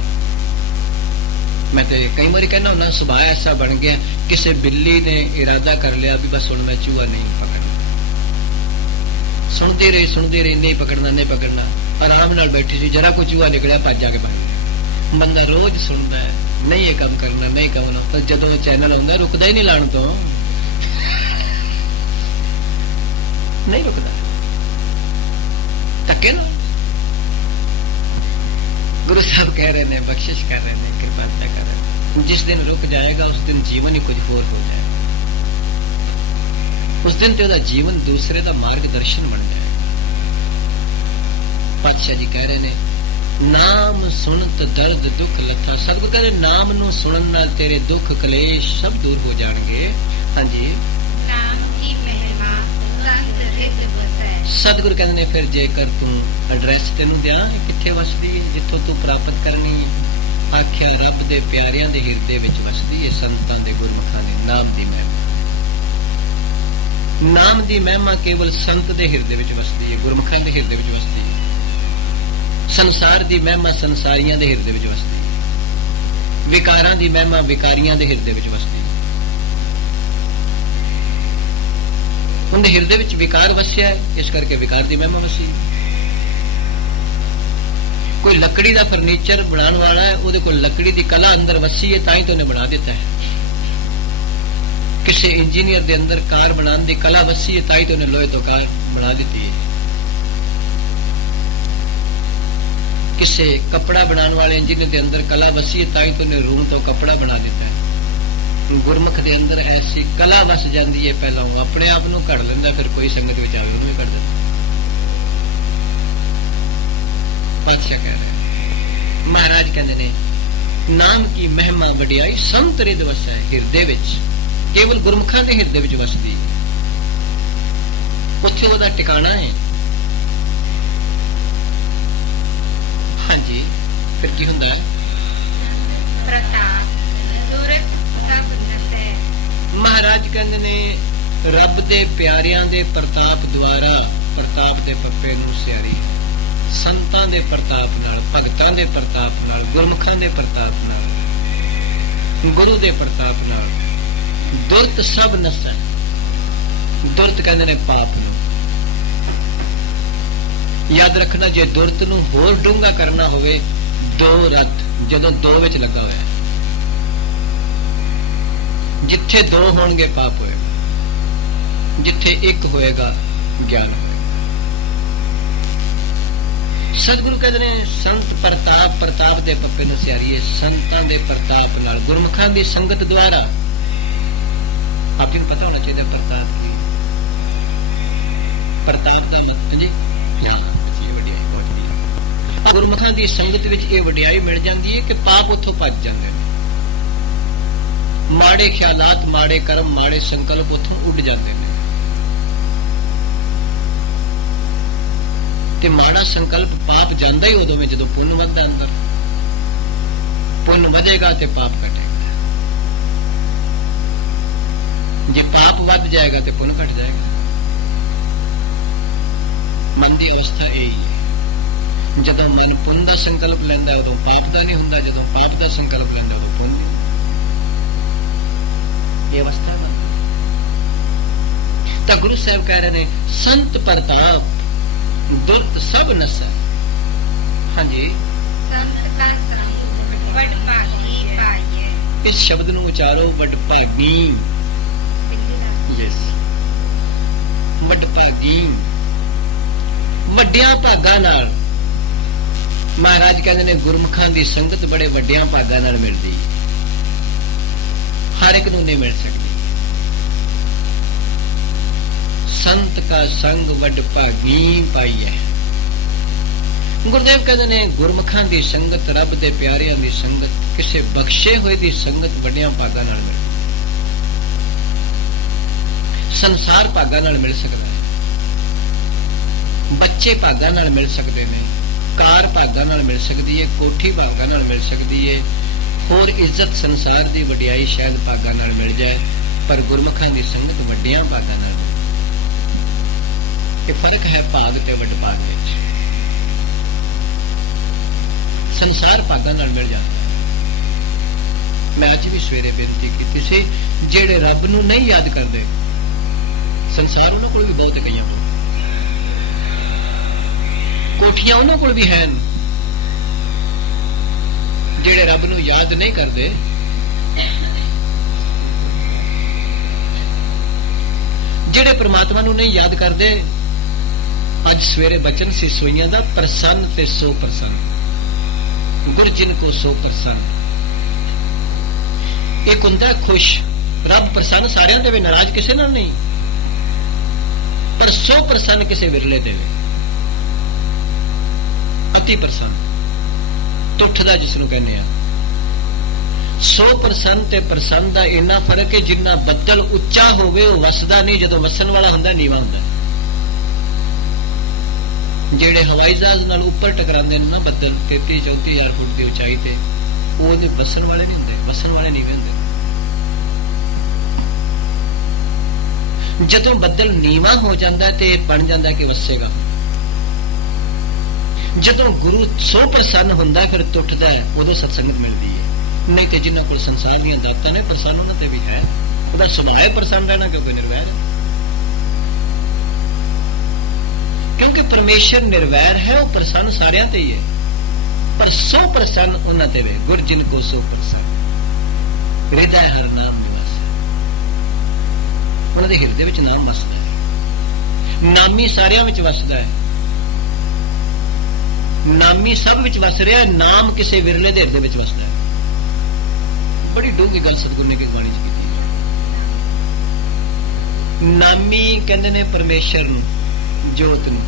ਮੈਂ ਤੇ ਕਈ ਵਾਰੀ ਕਹਿੰਦਾ ਹੁੰਦਾ, ਸੁਭਾਅ ਐਸਾ ਬਣ ਗਿਆ, ਕਿਸੇ ਬਿੱਲੀ ਨੇ ਇਰਾਦਾ ਕਰ ਲਿਆ ਵੀ ਬਸ ਹੁਣ ਮੈਂ ਚੂਹਾ ਨਹੀਂ ਪਕੜਨਾ, ਸੁਣਦੀ ਰਹੀ, ਨਹੀਂ ਪਕੜਨਾ, ਆਰਾਮ ਨਾਲ ਬੈਠੀ ਸੀ, ਜਰਾ ਕੋਈ ਚੂਹਾ ਨਿਕਲਿਆ ਭੱਜ ਜਾ ਕੇ ਬਣ ਗਿਆ। ਬੰਦਾ ਰੋਜ਼ ਸੁਣਦਾ ਹੈ, ਨਹੀਂ ਇਹ ਕੰਮ ਕਰਨਾ, ਪਰ ਜਦੋਂ ਚੈਨਲ ਆਉਂਦਾ ਰੁਕਦਾ ਹੀ ਨਹੀਂ ਲਾਣ ਤੋਂ, ਨਹੀਂ ਰੁਕਦਾ, ਧੱਕੇ ਨਾਲ। ਗੁਰੂ ਸਾਹਿਬ ਕਹਿ ਰਹੇ ਨੇ, ਬਖਸ਼ਿਸ਼ ਕਰ ਰਹੇ ਨੇ, ਕਿਰਪਾਲਤਾ ਕਰ ਰਹੇ ਨੇ, ਜਿਸ ਦਿਨ ਰੁਕ ਜਾਏਗਾ ਉਸ ਦਿਨ ਜੀਵਨ ਹੀ ਕੁਝ ਹੋਰ ਹੋ ਜਾਏਗਾ। ਉਸ ਦਿਨ ਤੇ ਉਹਦਾ ਜੀਵਨ ਦੂਸਰੇ ਦਾ ਮਾਰਗਦਰਸ਼ਨ ਬਣ ਜਾਏਗਾ। ਪਾਤਸ਼ਾਹ ਜੀ ਕਹਿ ਰਹੇ ਨੇ, ਨਾਮ ਸੁਣਤ ਦਰਦ ਦੁੱਖ ਲੱਥਾ। ਸਤਿਗੁਰੂ ਕਹਿੰਦੇ ਨਾਮ ਨੂੰ ਸੁਣਨ ਨਾਲ ਤੇਰੇ ਦੁੱਖ ਕਲੇਸ਼ ਸਭ ਦੂਰ ਹੋ ਜਾਣਗੇ। ਹਾਂਜੀ, ਨਾਮ ਕੀ ਮਹਿਮਾ ਸੰਤ ਰਿਤ ਵਸੈ। ਸਤਿਗੁਰੂ ਕਹਿੰਦੇ ਨੇ ਫਿਰ ਜੇਕਰ ਤੂੰ ਐਡਰੈਸ ਤੈਨੂੰ ਦਿਆਂ, ਕਿੱਥੇ ਵਸਦੀ ਹੈ, ਜਿੱਥੋਂ ਤੂੰ ਪ੍ਰਾਪਤ ਕਰਨੀ, ਆਖਿਆ ਰੱਬ ਦੇ ਪਿਆਰਿਆਂ ਦੇ ਹਿਰਦੇ ਵਿੱਚ ਵਸਦੀ ਹੈ, ਸੰਤਾਂ ਦੇ ਗੁਰਮੁਖਾਂ ਦੇ ਨਾਮ ਦੀ ਮਹਿਮਾ। ਨਾਮ ਦੀ ਮਹਿਮਾ ਕੇਵਲ ਸੰਤ ਦੇ ਹਿਰਦੇ ਵਿੱਚ ਵਸਦੀ ਹੈ, ਗੁਰਮੁਖਾਂ ਦੇ ਹਿਰਦੇ ਵਿੱਚ ਵਸਦੀ ਹੈ। ਸੰਸਾਰ ਦੀ ਮਹਿਮਾ ਸੰਸਾਰੀਆਂ ਦੇ ਹਿਰਦੇ ਵਿੱਚ ਵਸਦੀ ਹੈ, ਵਿਕਾਰਾਂ ਦੀ ਮਹਿਮਾ ਵਿਕਾਰੀਆਂ ਦੇ ਹਿਰਦੇ ਵਿੱਚ ਵਸਦੀ ਹੈ। ਉਹਦੇ ਹਿਰਦੇ ਵਿੱਚ ਵਿਕਾਰ ਵਸਿਆ ਹੈ, ਇਸ ਕਰਕੇ ਵਿਕਾਰ ਦੀ ਮਹਿਮਾ ਵਸੀ। ਕੋਈ ਲੱਕੜੀ ਦਾ ਫਰਨੀਚਰ ਬਣਾਉਣ ਵਾਲਾ ਹੈ, ਉਹਦੇ ਕੋਲ ਲੱਕੜੀ ਦੀ ਕਲਾ ਅੰਦਰ ਵਸੀ ਹੈ, ਤਾਂ ਹੀ ਤਾਂ ਉਹਨੇ ਬਣਾ ਦਿੱਤਾ ਹੈ। ਕਿਸੇ ਇੰਜੀਨੀਅਰ ਦੇ ਅੰਦਰ ਕਾਰ ਬਣਾਉਣ ਦੀ ਕਲਾ ਵਸੀ ਹੈ, ਤਾਂ ਹੀ ਤਾਂ ਉਹਨੇ ਲੋਹੇ ਤੋਂ ਕਾਰ ਬਣਾ ਦਿੱਤੀ ਹੈ। ਕਿਸੇ ਕੱਪੜਾ ਬਣਾਉਣ ਵਾਲੇ ਇੰਜੀਨੀਅਰ ਦੇ ਅੰਦਰ ਕਲਾ ਵਸੀ ਹੈ, ਤਾਂ ਹੀ ਤਾਂ ਉਹਨੇ ਰੂਮ ਤੋਂ ਕੱਪੜਾ ਬਣਾ ਦਿੱਤਾ ਹੈ। ਗੁਰਮੁਖ ਦੇ ਅੰਦਰ ਐਸੀ ਕਲਾ ਵਸ ਜਾਂਦੀ ਹੈ, ਪਹਿਲਾਂ ਉਹ ਆਪਣੇ ਆਪ ਨੂੰ ਘੜ ਲੈਂਦਾ, ਫਿਰ ਕੋਈ ਸੰਗਤ ਵਿੱਚ ਆਵੇ ਉਹਨੂੰ ਵੀ ਘੜ ਦਿੰਦਾ। ਪਾਤਸ਼ਾਹ ਕਹਿ ਰਹੇ, ਮਹਾਰਾਜ ਕਹਿੰਦੇ ਨੇ, ਨਾਮ ਕੀ ਮਹਿਮਾ ਵਡਿਆਈ ਸੰਤ ਰਿਦ ਵਸੈ। ਹਿਰਦੇ ਵਿੱਚ ਕੇਵਲ ਗੁਰਮੁਖਾਂ ਦੇ ਹਿਰਦੇ ਵਿੱਚ ਵਸਦੀ, ਉੱਥੇ ਉਹਦਾ ਟਿਕਾਣਾ ਹੈ। ਹਾਂਜੀ, ਫਿਰ ਕੀ ਹੁੰਦਾ ਹੈ? ਪ੍ਰਤਾਪ ਦੁਰਤ ਸਭ ਨਸੈ। ਮਹਾਰਾਜ ਕਹਿੰਦੇ ਨੇ, ਰੱਬ ਦੇ ਪਿਆਰਿਆਂ ਦੇ ਪ੍ਰਤਾਪ ਦੁਆਰਾ, ਪ੍ਰਤਾਪ ਦੇ ਪੱਪੇ ਨੂੰ ਸਿਆਰੀ ਹੈ। ਸੰਤਾਂ ਦੇ ਪ੍ਰਤਾਪ ਨਾਲ, ਭਗਤਾਂ ਦੇ ਪ੍ਰਤਾਪ ਨਾਲ, ਗੁਰਮੁਖਾਂ ਦੇ ਪ੍ਰਤਾਪ ਨਾਲ, ਗੁਰੂ ਦੇ ਪ੍ਰਤਾਪ ਨਾਲ ਦੁਰਤ ਸਭ ਨਸੈ। ਦੁਰਤ ਕਹਿੰਦੇ ਨੇ ਪਾਪ ਨੂੰ। ਯਾਦ ਰੱਖਣਾ, ਜੇ ਦੁਰਤ ਨੂੰ ਹੋਰ ਡੂੰਘਾ ਕਰਨਾ ਹੋਵੇ, ਦੋ ਰਤ ਜਦੋਂ ਦੋ ਵਿੱਚ ਲੱਗਾ ਹੋਇਆ, ਜਿੱਥੇ ਦੋ ਹੋਣਗੇ ਪਾਪ ਹੋਏਗਾ, ਜਿੱਥੇ ਇੱਕ ਹੋਏਗਾ ਗਿਆਨ ਹੋਏਗਾ। ਸਤਿਗੁਰੂ ਕਹਿੰਦੇ ਨੇ, ਸੰਤ ਪ੍ਰਤਾਪ, ਪ੍ਰਤਾਪ ਦੇ ਪੱਪੇ ਨੂੰ ਸਿਆਰੀਏ। ਸੰਤਾਂ ਦੇ ਪ੍ਰਤਾਪ ਨਾਲ, ਗੁਰਮੁਖਾਂ ਦੀ ਸੰਗਤ ਦੁਆਰਾ। ਆਪ ਜੀ ਨੂੰ ਪਤਾ ਹੋਣਾ ਚਾਹੀਦਾ ਪ੍ਰਤਾਪ ਕੀ। ਪ੍ਰਤਾਪ ਦਾ ਮਤਲਬ ਜੀ ਗੁਰਮੁਖਾਂ ਦੀ ਸੰਗਤ ਵਿੱਚ ਇਹ ਵਡਿਆਈ ਮਿਲ ਜਾਂਦੀ ਹੈ ਕਿ ਪਾਪ ਉੱਥੋਂ ਭੱਜ ਜਾਂਦੇ ਨੇ। ਮਾੜੇ ਖਿਆਲਾਤ, ਮਾੜੇ ਕਰਮ, ਮਾੜੇ ਸੰਕਲਪ ਉੱਥੋਂ ਉੱਡ ਜਾਂਦੇ ਨੇ। ਤੇ ਮਾੜਾ ਸੰਕਲਪ ਪਾਪ ਜਾਂਦਾ ਹੀ ਉਦੋਂ ਜਦੋਂ ਪੁੰਨ ਵੱਧਦਾ ਅੰਦਰ। ਪੁੰਨ ਵਧੇਗਾ ਤੇ ਪਾਪ ਘਟੇਗਾ। ਜੇ ਪਾਪ ਵੱਧ ਜਾਏਗਾ ਤੇ ਪੁੰਨ ਘਟ ਜਾਏਗਾ। ਮਨ ਦੀ ਅਵਸਥਾ ਇਹ ਹੀ ਹੈ। ਜਦੋਂ ਮਨ ਪੁੰਨ ਦਾ ਸੰਕਲਪ ਲੈਂਦਾ ਉਦੋਂ ਪਾਪ ਦਾ ਨਹੀਂ ਹੁੰਦਾ, ਜਦੋਂ ਪਾਪ ਦਾ ਸੰਕਲਪ ਲੈਂਦਾ ਉਦੋਂ ਪੁੰਨ ਨਹੀਂ। ਇਹ ਅਵਸਥਾ ਹੈ। ਤਾਂ ਗੁਰੂ ਸਾਹਿਬ ਕਹਿ ਰਹੇ ਨੇ ਸੰਤ ਪ੍ਰਤਾਪ ਦੁਰਤ ਸਭ ਨਸੈ। ਹਾਂਜੀ, ਸੰਤ ਕਾ ਸੰਗ ਵਡ ਭਾਗੀ ਪਾਈਏ। ਇਸ ਸ਼ਬਦ ਨੂੰ ਉਚਾਰੋ, ਵਡ ਭਾਗੀ। ਯੈਸ, ਵਡ ਭਾਗੀ। ਵੱਡਿਆਂ ਭਾਗਾਂ ਨਾਲ ਮਹਾਰਾਜ ਕਹਿੰਦੇ ਨੇ ਗੁਰਮੁਖਾਂ ਦੀ ਸੰਗਤ ਬੜੇ ਵੱਡਿਆਂ ਭਾਗਾਂ ਨਾਲ ਮਿਲਦੀ ਹੈ। ਹਰ ਇੱਕ ਨੂੰ ਨਹੀਂ ਮਿਲ ਸਕਦੀ। ਸੰਤ ਕਾ ਸੰਗ ਵੱਡ ਭਾਗੀ ਪਾਈਐ। ਗੁਰਦੇਵ ਕਹਿੰਦੇ ਨੇ ਗੁਰਮੁਖਾਂ ਦੀ ਸੰਗਤ, ਰੱਬ ਦੇ ਪਿਆਰਿਆਂ ਦੀ ਸੰਗਤ, ਕਿਸੇ ਬਖਸ਼ੇ ਹੋਏ ਦੀ ਸੰਗਤ ਵੱਡਿਆਂ ਭਾਗਾਂ ਨਾਲ ਮਿਲਦੀ। ਸੰਸਾਰ ਭਾਗਾਂ ਨਾਲ ਮਿਲ ਸਕਦਾ ਹੈ, ਬੱਚੇ ਭਾਗਾਂ ਨਾਲ ਮਿਲ ਸਕਦੇ ਨੇ, ਕਾਰ ਭਾਗਾਂ ਨਾਲ ਮਿਲ ਸਕਦੀ ਹੈ, ਕੋਠੀ ਭਾਗਾਂ ਨਾਲ ਮਿਲ ਸਕਦੀ ਹੈ, ਹੋਰ ਇੱਜ਼ਤ ਸੰਸਾਰ ਦੀ ਵਡਿਆਈ ਸ਼ਾਇਦ ਭਾਗਾਂ ਨਾਲ ਮਿਲ ਜਾਏ, ਪਰ ਗੁਰਮੁਖਾਂ ਦੀ ਸੰਗਤ ਵੱਡਿਆਂ ਭਾਗਾਂ ਨਾਲ। ਇਹ ਫਰਕ ਹੈ ਭਾਗ ਤੇ ਵੱਡ ਭਾਗ ਵਿੱਚ। ਸੰਸਾਰ ਭਾਗਾਂ ਨਾਲ ਮਿਲ ਜਾਂਦਾ। ਮੈਂ ਅੱਜ ਵੀ ਸਵੇਰੇ ਬੇਨਤੀ ਕੀਤੀ ਸੀ, ਜਿਹੜੇ ਰੱਬ ਨੂੰ ਨਹੀਂ ਯਾਦ ਕਰਦੇ, ਸੰਸਾਰ ਉਹਨਾਂ ਕੋਲ ਵੀ ਬਹੁਤ ਕਈਆਂ ਕੋਲ, ਕੋਠੀਆਂ ਉਹਨਾਂ ਕੋਲ ਵੀ ਹਨ। ਜਿਹੜੇ ਰੱਬ ਨੂੰ ਯਾਦ ਨਹੀਂ ਕਰਦੇ, ਜਿਹੜੇ ਪ੍ਰਮਾਤਮਾ ਨੂੰ ਨਹੀਂ ਯਾਦ ਕਰਦੇ, ਅੱਜ ਸਵੇਰੇ ਬਚਨ ਸੀ ਸੋਈਆਂ ਦਾ, ਪ੍ਰਸੰਨ ਤੇ ਸੋ ਪ੍ਰਸੰਨ, ਗੁਰ ਜਿਨ ਕੋ ਸੋ ਪ੍ਰਸੰਨ। ਇੱਕ ਹੁੰਦਾ ਖੁਸ਼, ਰੱਬ ਪ੍ਰਸੰਨ ਸਾਰਿਆਂ ਦੇ ਵੇ, ਨਾਰਾਜ਼ ਕਿਸੇ ਨਾਲ ਨਹੀਂ, ਪਰ ਸੋ ਪ੍ਰਸੰਨ ਕਿਸੇ ਵਿਰਲੇ ਦੇ ਵੇ। ਅਤੀ ਪ੍ਰਸੰਨ, ਤੁੱਠਦਾ ਜਿਸ ਨੂੰ ਕਹਿੰਦੇ ਆ। ਸੋ ਪ੍ਰਸੰਨ ਤੇ ਪ੍ਰਸੰਨ ਦਾ ਇੰਨਾ ਫਰਕ ਹੈ, ਜਿੰਨਾ ਬੱਦਲ ਉੱਚਾ ਹੋਵੇ ਉਹ ਵਸਦਾ ਨਹੀਂ, ਜਦੋਂ ਵਸਣ ਵਾਲਾ ਹੁੰਦਾ ਨੀਵਾਂ ਹੁੰਦਾ। ਜਿਹੜੇ ਹਵਾਈ ਜਹਾਜ਼ ਨਾਲ ਉੱਪਰ ਟਕਰਾਉਂਦੇ ਨੇ ਨਾ ਬੱਦਲ 33-34 ਹਜ਼ਾਰ ਫੁੱਟ ਦੀ ਉਚਾਈ ਤੇ, ਉਹਦੇ ਵਸਣ ਵਾਲੇ ਨਹੀਂ ਹੁੰਦੇ, ਵਸਣ ਵਾਲੇ ਨੀਵੇਂ ਹੁੰਦੇ। ਜਦੋਂ ਬੱਦਲ ਨੀਵਾਂ ਹੋ ਜਾਂਦਾ ਤੇ ਬਣ ਜਾਂਦਾ ਕਿ ਵਸੇਗਾ। ਜਦੋਂ ਗੁਰੂ ਸੋ ਪ੍ਰਸੰਨ ਹੁੰਦਾ ਫਿਰ ਟੁੱਟਦਾ ਹੈ, ਉਦੋਂ ਸਤਸੰਗਤ ਮਿਲਦੀ ਹੈ। ਨਹੀਂ ਤੇ ਜਿਨ੍ਹਾਂ ਕੋਲ ਸੰਸਾਰ ਦੀਆਂ ਦਾਤਾਂ ਨੇ, ਪ੍ਰਸੰਨ ਉਹਨਾਂ ਤੇ ਵੀ ਹੈ, ਉਹਦਾ ਸੁਭਾਅ ਹੈ ਪ੍ਰਸੰਨ ਰਹਿਣਾ, ਕਿਉਂਕਿ ਨਿਰਵੈਰ ਹੈ। ਕਿਉਂਕਿ ਪਰਮੇਸ਼ਰ ਨਿਰਵੈਰ ਹੈ, ਉਹ ਪ੍ਰਸੰਨ ਸਾਰਿਆਂ ਤੇ ਹੀ ਹੈ, ਪਰ ਸੋ ਪ੍ਰਸੰਨ ਉਹਨਾਂ ਤੇ ਵੇ। ਗੁਰ ਜਿਨ ਕੋ ਸੋ ਪ੍ਰਸੰਨ, ਹਿਰਦੈ ਹਰ ਨਾਮ ਨਿਵਾਸ। ਉਹਨਾਂ ਦੇ ਹਿਰਦੇ ਵਿੱਚ ਨਾਮ ਵਸਦਾ ਹੈ। ਨਾਮੀ ਸਾਰਿਆਂ ਵਿੱਚ ਵਸਦਾ ਹੈ, ਨਾਮੀ ਸਭ ਵਿੱਚ ਵਸ ਰਿਹਾ ਹੈ, ਨਾਮ ਕਿਸੇ ਵਿਰਲੇ ਦੇ ਹਿਰਦੇ ਵਿੱਚ ਵਸਦਾ ਹੈ। ਬੜੀ ਡੂੰਘੀ ਗੱਲ ਸਤਿਗੁਰੂ ਨੇ ਕਿ ਬਾਣੀ ਚ ਕੀਤੀ ਹੈ। ਨਾਮੀ ਕਹਿੰਦੇ ਨੇ ਪਰਮੇਸ਼ਰ ਨੂੰ, ਜੋਤ ਨੂੰ।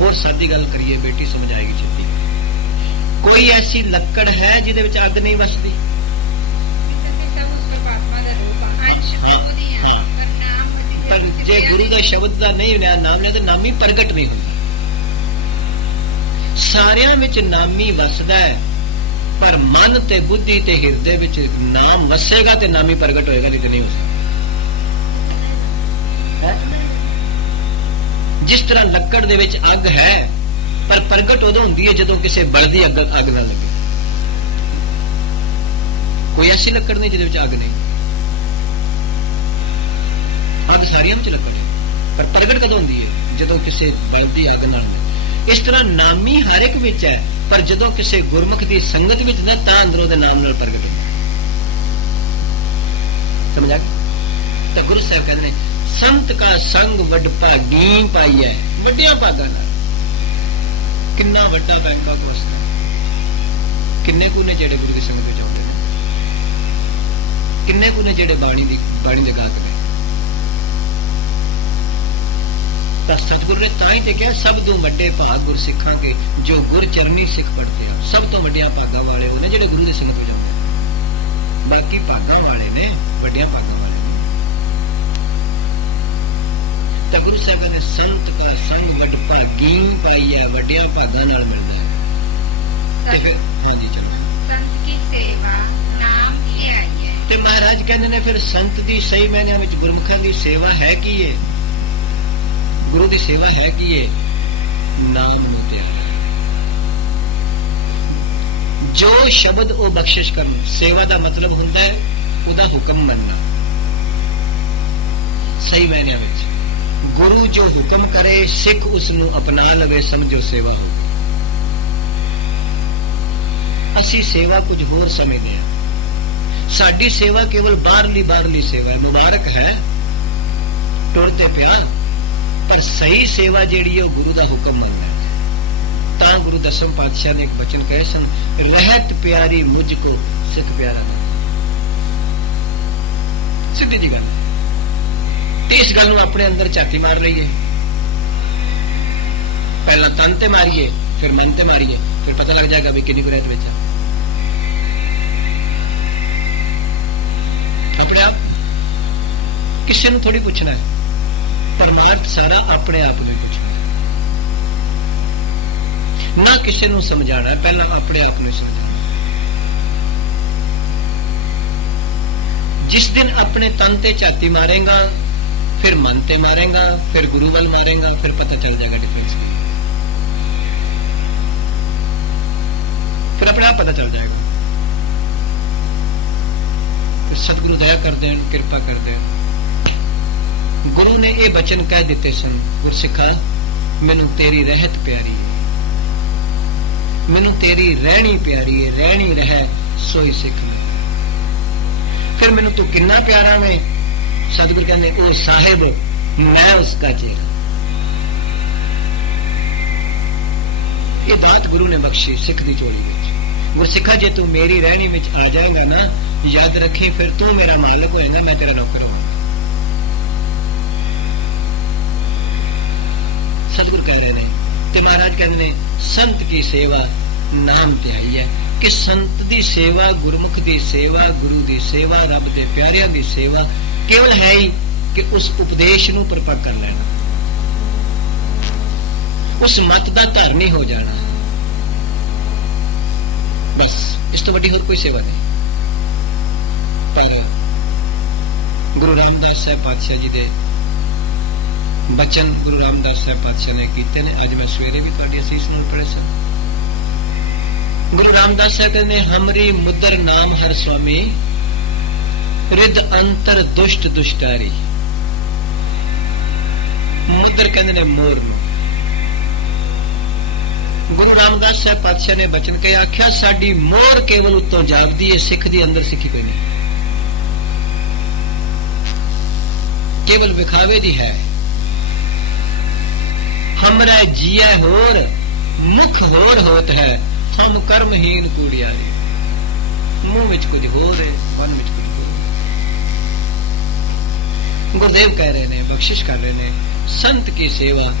ਹੋਰ ਸਾਦੀ ਗੱਲ ਕਰੀਏ, ਬੇਟੀ ਸਮਝ ਆਏਗੀ ਛੇਤੀ। ਕੋਈ ਐਸੀ ਲੱਕੜ ਹੈ ਜਿਹਦੇ ਵਿੱਚ ਅੱਗ ਨਹੀਂ ਵਸਦੀ? ਪਰ ਜੇ ਗੁਰੂ ਦਾ ਸ਼ਬਦ ਦਾ ਨਹੀਂ ਲਿਆ, ਨਾਮ ਲਿਆ, ਤਾਂ ਨਾਮੀ ਪ੍ਰਗਟ ਨਹੀਂ ਹੁੰਦਾ। ਸਾਰਿਆਂ ਵਿੱਚ ਨਾਮੀ ਵਸਦਾ ਹੈ, ਪਰ ਮਨ ਤੇ ਬੁੱਧੀ ਤੇ ਹਿਰਦੇ ਵਿੱਚ ਨਾਮ ਵਸੇਗਾ ਤੇ ਨਾਮੀ ਪ੍ਰਗਟ ਹੋਏਗਾ, ਨਹੀਂ ਤੇ ਨਹੀਂ ਹੋ ਸਕਦਾ। ਜਿਸ ਤਰ੍ਹਾਂ ਲੱਕੜ ਦੇ ਵਿੱਚ ਅੱਗ ਹੈ, ਪਰ ਪ੍ਰਗਟ ਉਦੋਂ ਹੁੰਦੀ ਹੈ ਜਦੋਂ ਕਿਸੇ ਬਲਦੀ ਅੱਗ ਨਾ ਲੱਗੇ। ਕੋਈ ਐਸੀ ਲੱਕੜ ਨਹੀਂ ਜਿਹਦੇ ਵਿੱਚ ਅੱਗ ਨਹੀਂ। ਅੱਗ ਸਾਰਿਆਂ ਵਿੱਚ ਲੱਕੜ ਹੈ, ਪਰ ਪ੍ਰਗਟ ਕਦੋਂ ਹੁੰਦੀ ਹੈ? ਜਦੋਂ ਕਿਸੇ ਬਲਦੀ ਅੱਗ ਨਾਲ ਮਿਲੇ। ਇਸ ਤਰ੍ਹਾਂ ਨਾਮੀ ਹਰ ਇੱਕ ਵਿੱਚ ਹੈ, ਪਰ ਜਦੋਂ ਕਿਸੇ ਗੁਰਮੁਖ ਦੀ ਸੰਗਤ ਵਿੱਚ ਨਾ, ਤਾਂ ਅੰਦਰੋਂ ਦੇ ਨਾਮ ਨਾਲ ਪ੍ਰਗਟ ਹੁੰਦਾ। ਸਮਝ ਆ ਗਈ? ਤਾਂ ਗੁਰੂ ਸਾਹਿਬ ਕਹਿੰਦੇ ਨੇ ਸੰਤ ਕਾ ਸੰਗ ਵੱਡ ਭਾਗੀ ਪਾਈਐ। ਵੱਡਿਆਂ ਭਾਗਾਂ ਨਾਲ। ਕਿੰਨਾ ਵੱਡਾ ਬੈਂਕਾਕ ਵਸਦਾ, ਕਿੰਨੇ ਕੁ ਨੇ ਜਿਹੜੇ ਗੁਰੂ ਦੀ ਸੰਗਤ ਵਿੱਚ ਆਉਂਦੇ ਨੇ, ਕਿੰਨੇ ਕੁ ਨੇ ਜਿਹੜੇ ਬਾਣੀ ਦੇ ਗਾਹਕ ਨੇ। ਤਾਂ ਸਤਿਗੁਰੂ ਨੇ ਤਾਂ ਹੀ ਤੇ ਕਿਹਾ ਸਭ ਤੋਂ ਵੱਡੇ ਭਾਗ ਗੁਰਸਿੱਖਾਂ ਕੇ ਜੋ ਗੁਰ ਚਰਨੀ ਸਿੱਖ ਪੜਦੇ ਆ। ਸਭ ਤੋਂ ਵੱਡੀਆਂ ਭਾਗਾਂ ਵਾਲੇ ਉਹ ਨੇ ਜਿਹੜੇ ਗੁਰੂ ਦੀ ਸੰਗਤ ਵਿੱਚ ਜਾਂਦੇ ਆ। ਬਾਕੀ ਭਾਗਾਂ ਵਾਲੇ ਨੇ, ਵੱਡੀਆਂ ਭਾਗਾਂ ਵਾਲੇ ਨੇ। ਤਾਂ ਗੁਰੂ ਸਾਹਿਬ ਨੇ ਸੰਤ ਕਾ ਸੰਗ ਵੱਡ ਭਾਗੀ ਪਾਈ ਹੈ, ਵੱਡਿਆਂ ਭਾਗਾਂ ਨਾਲ ਮਿਲਦਾ ਹੈ। ਤੇ ਫਿਰ ਹਾਂਜੀ ਚਲੋ ਸੰਤ ਕੀ ਸੇਵਾ ਨਾਮ ਕੀ ਆਈ ਹੈ। ਤੇ ਮਹਾਰਾਜ ਕਹਿੰਦੇ ਨੇ ਫਿਰ ਸੰਤ ਦੀ ਸਹੀ ਮਾਇਨਿਆਂ ਵਿੱਚ ਗੁਰਮੁਖਾਂ ਦੀ ਸੇਵਾ ਹੈ ਕੀ ਏ? ਗੁਰੂ ਦੀ ਸੇਵਾ ਹੈ ਕੀ ਏ? ਨਾਮ ਨੂੰ ਧਿਆਨ। ਜੋ ਸ਼ਬਦ ਉਹ ਬਖਸ਼ਿਸ਼ ਕਰਨ। ਸੇਵਾ ਦਾ ਮਤਲਬ ਹੁੰਦਾ ਹੈ ਉਹਦਾ ਹੁਕਮ ਮੰਨਣਾ। ਸਹੀ ਮਾਇਨਿਆਂ ਵਿੱਚ ਗੁਰੂ ਜੋ ਹੁਕਮ ਕਰੇ ਸਿੱਖ ਉਸ ਨੂੰ ਅਪਣਾ ਲਵੇ, ਸਮਝੋ ਸੇਵਾ ਹੋ ਗਈ। ਅਸੀਂ ਸੇਵਾ ਕੁਝ ਹੋਰ ਸਮਝਦੇ ਹਾਂ। ਸਾਡੀ ਸੇਵਾ ਕੇਵਲ ਬਾਹਰਲੀ ਸੇਵਾ ਹੈ। ਮੁਬਾਰਕ ਹੈ ਟੁਰਦੇ ਪਿਆ, ਪਰ ਸਹੀ ਸੇਵਾ ਜਿਹੜੀ ਹੈ ਉਹ ਗੁਰੂ ਦਾ ਹੁਕਮ ਮੰਨਣਾ ਹੈ। ਤਾਂ ਗੁਰੂ ਦਸਮ ਪਾਤਸ਼ਾਹ ਨੇ ਇੱਕ ਬਚਨ ਕਹੇ ਸਨ, ਰਹਿਤ ਪਿਆਰੀ ਮੁਝ ਕੋ ਸਿੱਖ ਪਿਆਰਾ ਨਾ। ਸਿੱਧੀ ਜੀ ਗੱਲ। ਤੇ ਇਸ ਗੱਲ ਨੂੰ ਆਪਣੇ ਅੰਦਰ ਝਾਤੀ ਮਾਰ ਲਈਏ। ਪਹਿਲਾਂ ਤਨ ਤੇ ਮਾਰੀਏ, ਫਿਰ ਮਨ ਤੇ ਮਾਰੀਏ, ਫਿਰ ਪਤਾ ਲੱਗ ਜਾਏਗਾ ਵੀ ਕਿੰਨੀ ਕੁ ਰਹਿਤ ਵਿੱਚ ਆ। ਆਪਣੇ ਆਪ ਕਿਸੇ ਨੂੰ ਥੋੜੀ ਪੁੱਛਣਾ ਹੈ। ਪਰਮਾਰਥ ਸਾਰਾ ਆਪਣੇ ਆਪ ਨੂੰ ਪੁੱਛਣਾ ਹੈ। ਨਾ ਕਿਸੇ ਨੂੰ ਸਮਝਾਣਾ ਹੈ, ਪਹਿਲਾਂ ਆਪਣੇ ਆਪ ਨੂੰ ਸਮਝਾਣਾ। ਜਿਸ ਦਿਨ ਆਪਣੇ ਤਨ ਤੇ ਝਾਤੀ ਮਾਰੇਗਾ, ਫਿਰ ਮਨ ਤੇ ਮਾਰੇਗਾ, ਫਿਰ ਗੁਰੂ ਵੱਲ ਮਾਰੇਗਾ, ਫਿਰ ਪਤਾ ਚੱਲ ਜਾਏਗਾ ਡਿਫਰੈਂਸ ਕੀ ਹੈ। ਫਿਰ ਆਪਣੇ ਆਪ ਪਤਾ ਚੱਲ ਜਾਏਗਾ। ਫਿਰ ਸਤਿਗੁਰੂ ਦਇਆ ਕਰ ਦੇਣ, ਕਿਰਪਾ ਕਰ ਦੇਣ। ਗੁਰੂ ਨੇ ਇਹ ਬਚਨ ਕਹਿ ਦਿੱਤੇ ਸਨ, ਗੁਰਸਿੱਖਾ ਮੈਨੂੰ ਤੇਰੀ ਰਹਿਤ ਪਿਆਰੀ ਹੈ, ਮੈਨੂੰ ਤੇਰੀ ਰਹਿਣੀ ਪਿਆਰੀ ਹੈ। ਰਹਿਣੀ ਰਹਿ ਸੋਈ ਸਿੱਖ ਮੈਂ। ਫਿਰ ਮੈਨੂੰ ਤੂੰ ਕਿੰਨਾ ਪਿਆਰਾ ਮੈਂ। ਸਤਿਗੁਰੂ ਕਹਿੰਦੇ ਉਹ ਸਾਹਿਬ ਮੈਂ ਉਸਕਾ ਚੇਹਰਾ। ਇਹ ਬਾਤ ਗੁਰੂ ਨੇ ਬਖਸ਼ੀ ਸਿੱਖ ਦੀ ਝੋਲੀ ਵਿੱਚ। ਗੁਰਸਿੱਖਾ ਜੇ ਤੂੰ ਮੇਰੀ ਰਹਿਣੀ ਵਿੱਚ ਆ ਜਾਏਗਾ ਨਾ, ਯਾਦ ਰੱਖੀ ਫਿਰ ਤੂੰ ਮੇਰਾ ਮਾਲਕ ਹੋਏਗਾ, ਮੈਂ ਤੇਰਾ ਨੌਕਰ ਹੋਵਾਂਗਾ। ਸਤਿਗੁਰੂ ਕਹਿ ਰਹੇ ਨੇ ਤੇ ਮਹਾਰਾਜ ਕਹਿੰਦੇ ਨੇ ਸੰਤ ਕੀ ਸੇਵਾ ਨਾਮ ਤੇ ਆਈ ਹੈ ਕਿ ਸੰਤ ਦੀ ਸੇਵਾ, ਗੁਰਮੁਖ ਦੀ ਸੇਵਾ, ਗੁਰੂ ਦੀ ਸੇਵਾ, ਰੱਬ ਦੇ ਪਿਆਰਿਆਂ ਦੀ ਸੇਵਾ ਕੇਵਲ ਹੈ ਹੀ ਕਿ ਉਸ ਉਪਦੇਸ਼ ਨੂੰ ਪਰਪੱਕ ਕਰ ਲੈਣਾ, ਉਸ ਮਤ ਦਾ ਧਾਰਨੀ ਹੋ ਜਾਣਾ। ਬਸ ਇਸ ਤੋਂ ਵੱਡੀ ਹੋਰ ਕੋਈ ਸੇਵਾ ਨਹੀਂ। ਪਰ ਗੁਰੂ ਰਾਮਦਾਸ ਸਾਹਿਬ ਪਾਤਸ਼ਾਹ ਜੀ ਦੇ ਬਚਨ ਗੁਰੂ ਰਾਮਦਾਸ ਸਾਹਿਬ ਪਾਤਸ਼ਾਹ ਨੇ ਕੀਤੇ ਨੇ। ਅੱਜ ਮੈਂ ਸਵੇਰੇ ਵੀ ਤੁਹਾਡੀ ਅਸੀਸ ਨਾਲ ਪੜ੍ਹੇ ਸਨ। ਗੁਰੂ ਰਾਮਦਾਸ ਸਾਹਿਬ ਕਹਿੰਦੇ ਹਮਰੀ ਮੁਦਰ ਨਾਮ ਹਰ ਸੁਆਮੀ, ਰਿਦ ਅੰਤਰ ਦੁਸ਼ਟ ਦੁਸ਼ਟਾਰੀ। ਮੁਦਰ ਕਹਿੰਦੇ ਨੇ ਮੋਰ ਨੂੰ। ਗੁਰੂ ਰਾਮਦਾਸ ਸਾਹਿਬ ਪਾਤਸ਼ਾਹ ਨੇ ਬਚਨ ਕੇ ਆਖਿਆ ਸਾਡੀ ਮੋਰ ਕੇਵਲ ਉੱਤੋਂ ਜਾਗਦੀ ਹੈ, ਸਿੱਖ ਦੀ ਅੰਦਰ ਸਿੱਖੀ ਕੋਈ ਨਹੀਂ, ਕੇਵਲ ਵਿਖਾਵੇ ਦੀ ਹੈ। ਹਮਰਾ ਜੀਆ ਹੋਰ ਮੁਖ ਹੋਰ ਹੋਤ ਹੈ, ਹਮ ਕਰਮਹੀਨ ਕੂੜਿਆਰੀ। ਮੂੰਹ ਵਿੱਚ ਕੁਝ ਹੋਰ ਹੈ, ਮਨ ਵਿੱਚ ਕੁਝ ਹੋਰ। ਗੁਰਦੇਵ ਕਹਿ ਰਹੇ ਨੇ, ਬਖਸ਼ਿਸ਼ ਕਰ ਰਹੇ ਨੇ, ਸੰਤ ਕੀ ਸੇਵਾ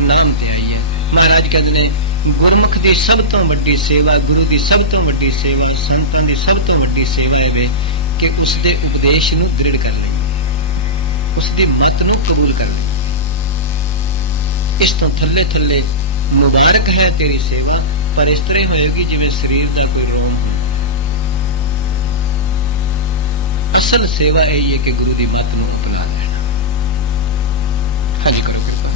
ਨਾਮ ਤੇ ਆਈ ਹੈ। ਮਹਾਰਾਜ ਕਹਿੰਦੇ ਨੇ ਗੁਰਮੁਖ ਦੀ ਸਭ ਤੋਂ ਵੱਡੀ ਸੇਵਾ, ਗੁਰੂ ਦੀ ਸਭ ਤੋਂ ਵੱਡੀ ਸੇਵਾ, ਸੰਤਾਂ ਦੀ ਸਭ ਤੋਂ ਵੱਡੀ ਸੇਵਾ ਹੈ ਵੇ ਕਿ ਉਸ ਦੇ ਉਪਦੇਸ਼ ਨੂੰ ਦ੍ਰਿੜ ਕਰ ਲਈ, ਉਸ ਦੀ ਮਤ ਨੂੰ ਕਬੂਲ ਕਰ ਲਈ। ਇਸ ਤੋਂ ਥੱਲੇ ਥੱਲੇ ਮੁਬਾਰਕ ਹੈ ਤੇਰੀ ਸੇਵਾ, ਪਰ ਇਸ ਤਰ੍ਹਾਂ ਹੋਏਗੀ ਜਿਵੇਂ ਸਰੀਰ ਦਾ ਕੋਈ ਰੋਮ ਹੋ। ਅਸਲ ਸੇਵਾ ਇਹ ਹੈ ਕਿ ਗੁਰੂ ਦੀ ਮਤ ਨੂੰ ਅਪਣਾ ਲੈਣਾ। ਹਾਂਜੀ ਕਰੋ ਕਿਰਪਾ।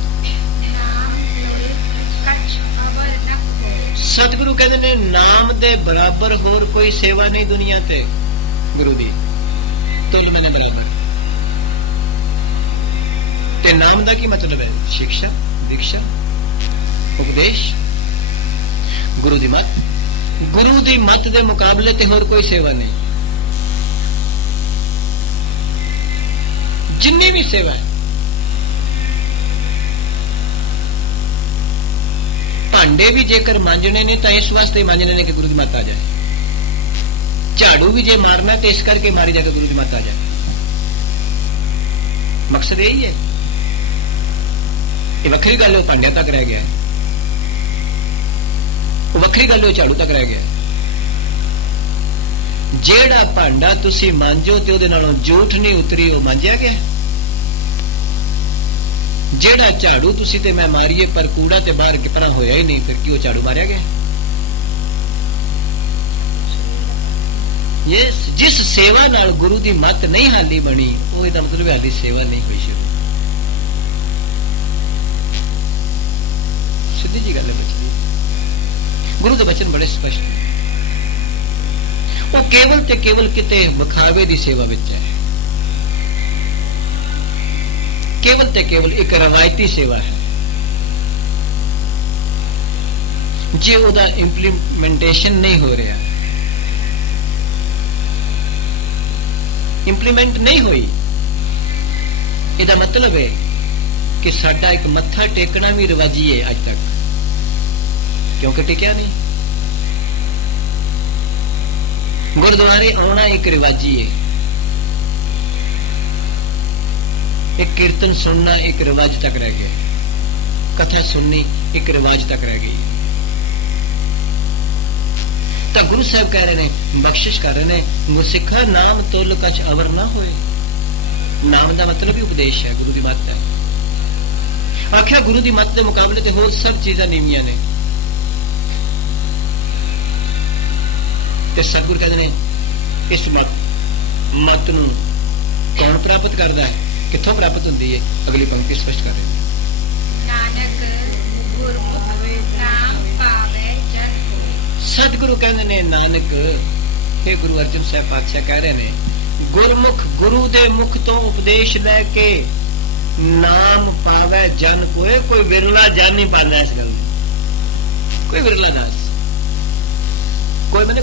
ਸਤਿਗੁਰੂ ਕਹਿੰਦੇ ਨੇ ਨਾਮ ਦੇ ਬਰਾਬਰ ਹੋਰ ਕੋਈ ਸੇਵਾ ਨਹੀਂ ਦੁਨੀਆ ਤੇ। ਗੁਰੂ ਦੀ ਤੁਲ ਮੈਨੇ ਬਰਾਬਰ। ਤੇ ਨਾਮ ਦਾ ਕੀ ਮਤਲਬ ਹੈ? ਸਿੱਖਿਆ, ਦੀਕਸ਼ਾ, ਉਪਦੇਸ਼, ਗੁਰੂ ਦੀ ਮਤ। ਗੁਰੂ ਦੀ ਮਤ ਦੇ ਮੁਕਾਬਲੇ ਤੇ ਹੋਰ ਕੋਈ ਸੇਵਾ ਨਹੀਂ। ਜਿੰਨੀ ਵੀ ਸੇਵਾ ਹੈ, ਭਾਂਡੇ ਵੀ ਜੇਕਰ ਮਾਂਜਣੇ ਨੇ ਤਾਂ ਇਸ ਵਾਸਤੇ ਮਾਂਜਣੇ ਨੇ ਕਿ ਗੁਰੂ ਦੀ ਮੱਤ ਆ ਜਾਏ। ਝਾੜੂ ਵੀ ਜੇ ਮਾਰਨਾ ਤੇ ਇਸ ਕਰਕੇ ਮਾਰੀ ਜਾ ਕੇ ਗੁਰੂ ਦੀ ਮੱਤ ਆ ਜਾਏ। ਮਕਸਦ ਇਹੀ ਹੈ। ਇਹ ਵੱਖਰੀ ਗੱਲ ਹੈ, ਉਹ ਭਾਂਡਿਆਂ ਤੱਕ ਰਹਿ ਗਿਆ। ਉਹ ਵੱਖਰੀ ਗੱਲ, ਉਹ ਝਾੜੂ ਤੱਕ ਰਹਿ ਗਿਆ। ਜਿਹੜਾ ਭਾਂਡਾ ਤੁਸੀਂ ਮਾਂਜੋ ਤੇ ਉਹਦੇ ਨਾਲੋਂ ਜੂਠ ਨਹੀਂ ਉਤਰੀ, ਉਹ ਮਾਂਜਿਆ ਗਿਆ। ਜਿਹੜਾ ਝਾੜੂ ਤੁਸੀਂ ਤੇ ਮੈਂ ਮਾਰੀਏ ਪਰ ਕੂੜਾ ਤੇ ਬਾਹਰ ਕਿਪਰਾ ਹੋਇਆ ਹੀ ਨਹੀਂ, ਫਿਰ ਕੀ ਉਹ ਝਾੜੂ ਮਾਰਿਆ ਗਿਆ? ਜਿਸ ਸੇਵਾ ਨਾਲ ਗੁਰੂ ਦੀ ਮੱਤ ਨਹੀਂ ਹਾਲੀ ਬਣੀ, ਉਹ ਇਹਦਾ ਮਤਲਬ ਹਾਲੀ ਸੇਵਾ ਨਹੀਂ ਹੋਈ ਸ਼ੁਰੂ। ਸਿੱਧੀ ਜੀ ਗੱਲ ਹੈ ਬਚਦੀ। ਗੁਰੂ ਦੇ ਬਚਨ ਬੜੇ ਸਪਸ਼ਟ ਨੇ। ਉਹ ਕੇਵਲ ਤੇ ਕੇਵਲ ਕਿਤੇ ਵਿਖਾਵੇ ਦੀ ਸੇਵਾ ਵਿੱਚ ਹੈ, ਕੇਵਲ ਤੇ ਕੇਵਲ ਇੱਕ ਰਵਾਇਤੀ ਸੇਵਾ ਹੈ। ਜੇ ਉਹਦਾ ਇੰਪਲੀਮੈਂਟੇਸ਼ਨ ਨਹੀਂ ਹੋ ਰਿਹਾ, ਇੰਪਲੀਮੈਂਟ ਨਹੀਂ ਹੋਈ, ਇਹਦਾ ਮਤਲਬ ਹੈ ਕਿ ਸਾਡਾ ਇੱਕ ਮੱਥਾ ਟੇਕਣਾ ਵੀ ਰਿਵਾਜੀ ਹੈ ਅੱਜ ਤੱਕ। ਕਿਉਂਕਿ ਟਿਕਿਆ ਨਹੀਂ। ਗੁਰਦੁਆਰੇ ਆਉਣਾ ਇੱਕ ਰਿਵਾਜੀ ਹੈ, ਇੱਕ ਕੀਰਤਨ ਸੁਣਨਾ ਇੱਕ ਰਿਵਾਜ ਤੱਕ ਰਹਿ ਗਿਆ, ਕਥਾ ਸੁਣਨੀ ਇੱਕ ਰਿਵਾਜ ਤੱਕ ਰਹਿ ਗਈ। ਤਾਂ ਗੁਰੂ ਸਾਹਿਬ ਕਹਿ ਰਹੇ ਨੇ, ਬਖਸ਼ਿਸ਼ ਕਰ ਰਹੇ ਨੇ, ਗੁਰਸਿੱਖਾ ਨਾਮ ਤੁਲ ਕਛ ਅਵਰ ਨਾ ਹੋਏ। ਨਾਮ ਦਾ ਮਤਲਬ ਹੀ ਉਪਦੇਸ਼ ਹੈ, ਗੁਰੂ ਦੀ ਮੱਤ ਹੈ। ਆਖਿਆ ਗੁਰੂ ਦੀ ਮੱਤ ਦੇ ਮੁਕਾਬਲੇ ਤੇ ਹੋਰ ਸਭ ਚੀਜ਼ਾਂ ਨੀਵੀਆਂ ਨੇ। ਤੇ ਸਤਿਗੁਰ ਕਹਿੰਦੇ ਨੇ, ਇਸ ਮੱਤ ਨੂੰ ਕੌਣ ਪ੍ਰਾਪਤ ਕਰਦਾ ਹੈ, ਕਿੱਥੋਂ ਪ੍ਰਾਪਤ ਹੁੰਦੀ ਹੈ? ਅਗਲੀ ਪੰਕਤੀ ਸਪਸ਼ਟ ਕਰ ਰਹੇ ਨੇ, ਨਾਨਕ ਗੁਰਮੁਖ ਨਾਮ ਪਾਵੇ ਜਨ ਹੋਏ। ਸਤਿਗੁਰੂ ਕਹਿੰਦੇ ਨੇ, ਨਾਨਕ, ਇਹ ਗੁਰੂ ਅਰਜਨ ਸਾਹਿਬ ਪਾਤਸ਼ਾਹ ਕਹਿ ਰਹੇ ਨੇ, ਗੁਰਮੁਖ ਗੁਰੂ ਦੇ ਮੁਖ ਤੋਂ ਉਪਦੇਸ਼ ਲੈ ਕੇ ਨਾਮ ਪਾਵੇ ਜਨ ਕੋਏ। ਕੋਈ ਵਿਰਲਾ ਜਨ ਨਹੀਂ ਪਾਉਂਦਾ ਇਸ ਗੱਲ ਨੂੰ, ਕੋਈ ਵਿਰਲਾ ਦਾਸ, ਕੋਈ ਮਨੇ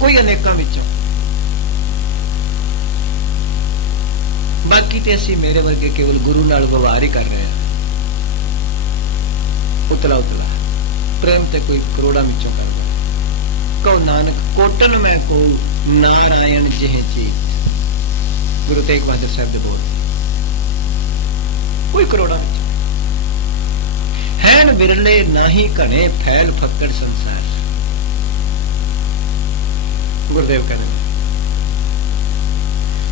ਕੋਈ ਅਨੇਕਾਂ ਵਿੱਚੋਂ। ਬਾਕੀ ਤੇ ਅਸੀਂ ਮੇਰੇ ਵਰਗੇ ਕੇਵਲ ਗੁਰੂ ਨਾਲ ਵਿਵਹਾਰ ਹੀ ਕਰ ਰਹੇ ਹਾਂ, ਉਤਲਾ ਪ੍ਰੇਮ ਤੇ ਕੋਈ ਕਰੋੜਾਂ ਵਿੱਚੋਂ ਕਰਦਾ। ਕਹੋ ਨਾਨਕ ਕੋਟਨ ਮੈਂ ਕੋ ਨਾਰਾਇਣ ਜਿਹੇ ਚੀਤ। ਗੁਰੂ ਤੇਗ ਬਹਾਦਰ ਸਾਹਿਬ ਦੇ ਬੋਲ, ਕੋਈ ਕਰੋੜਾਂ ਵਿੱਚ ਹੈਨ ਵਿਰਲੇ ਨਾਹੀ ਘਣੇ ਫੈਲ ਫੱਕੜ ਸੰਸਾਰ। ਗੁਰਦੇਵ ਕਹਿੰਦੇ ਨੇ,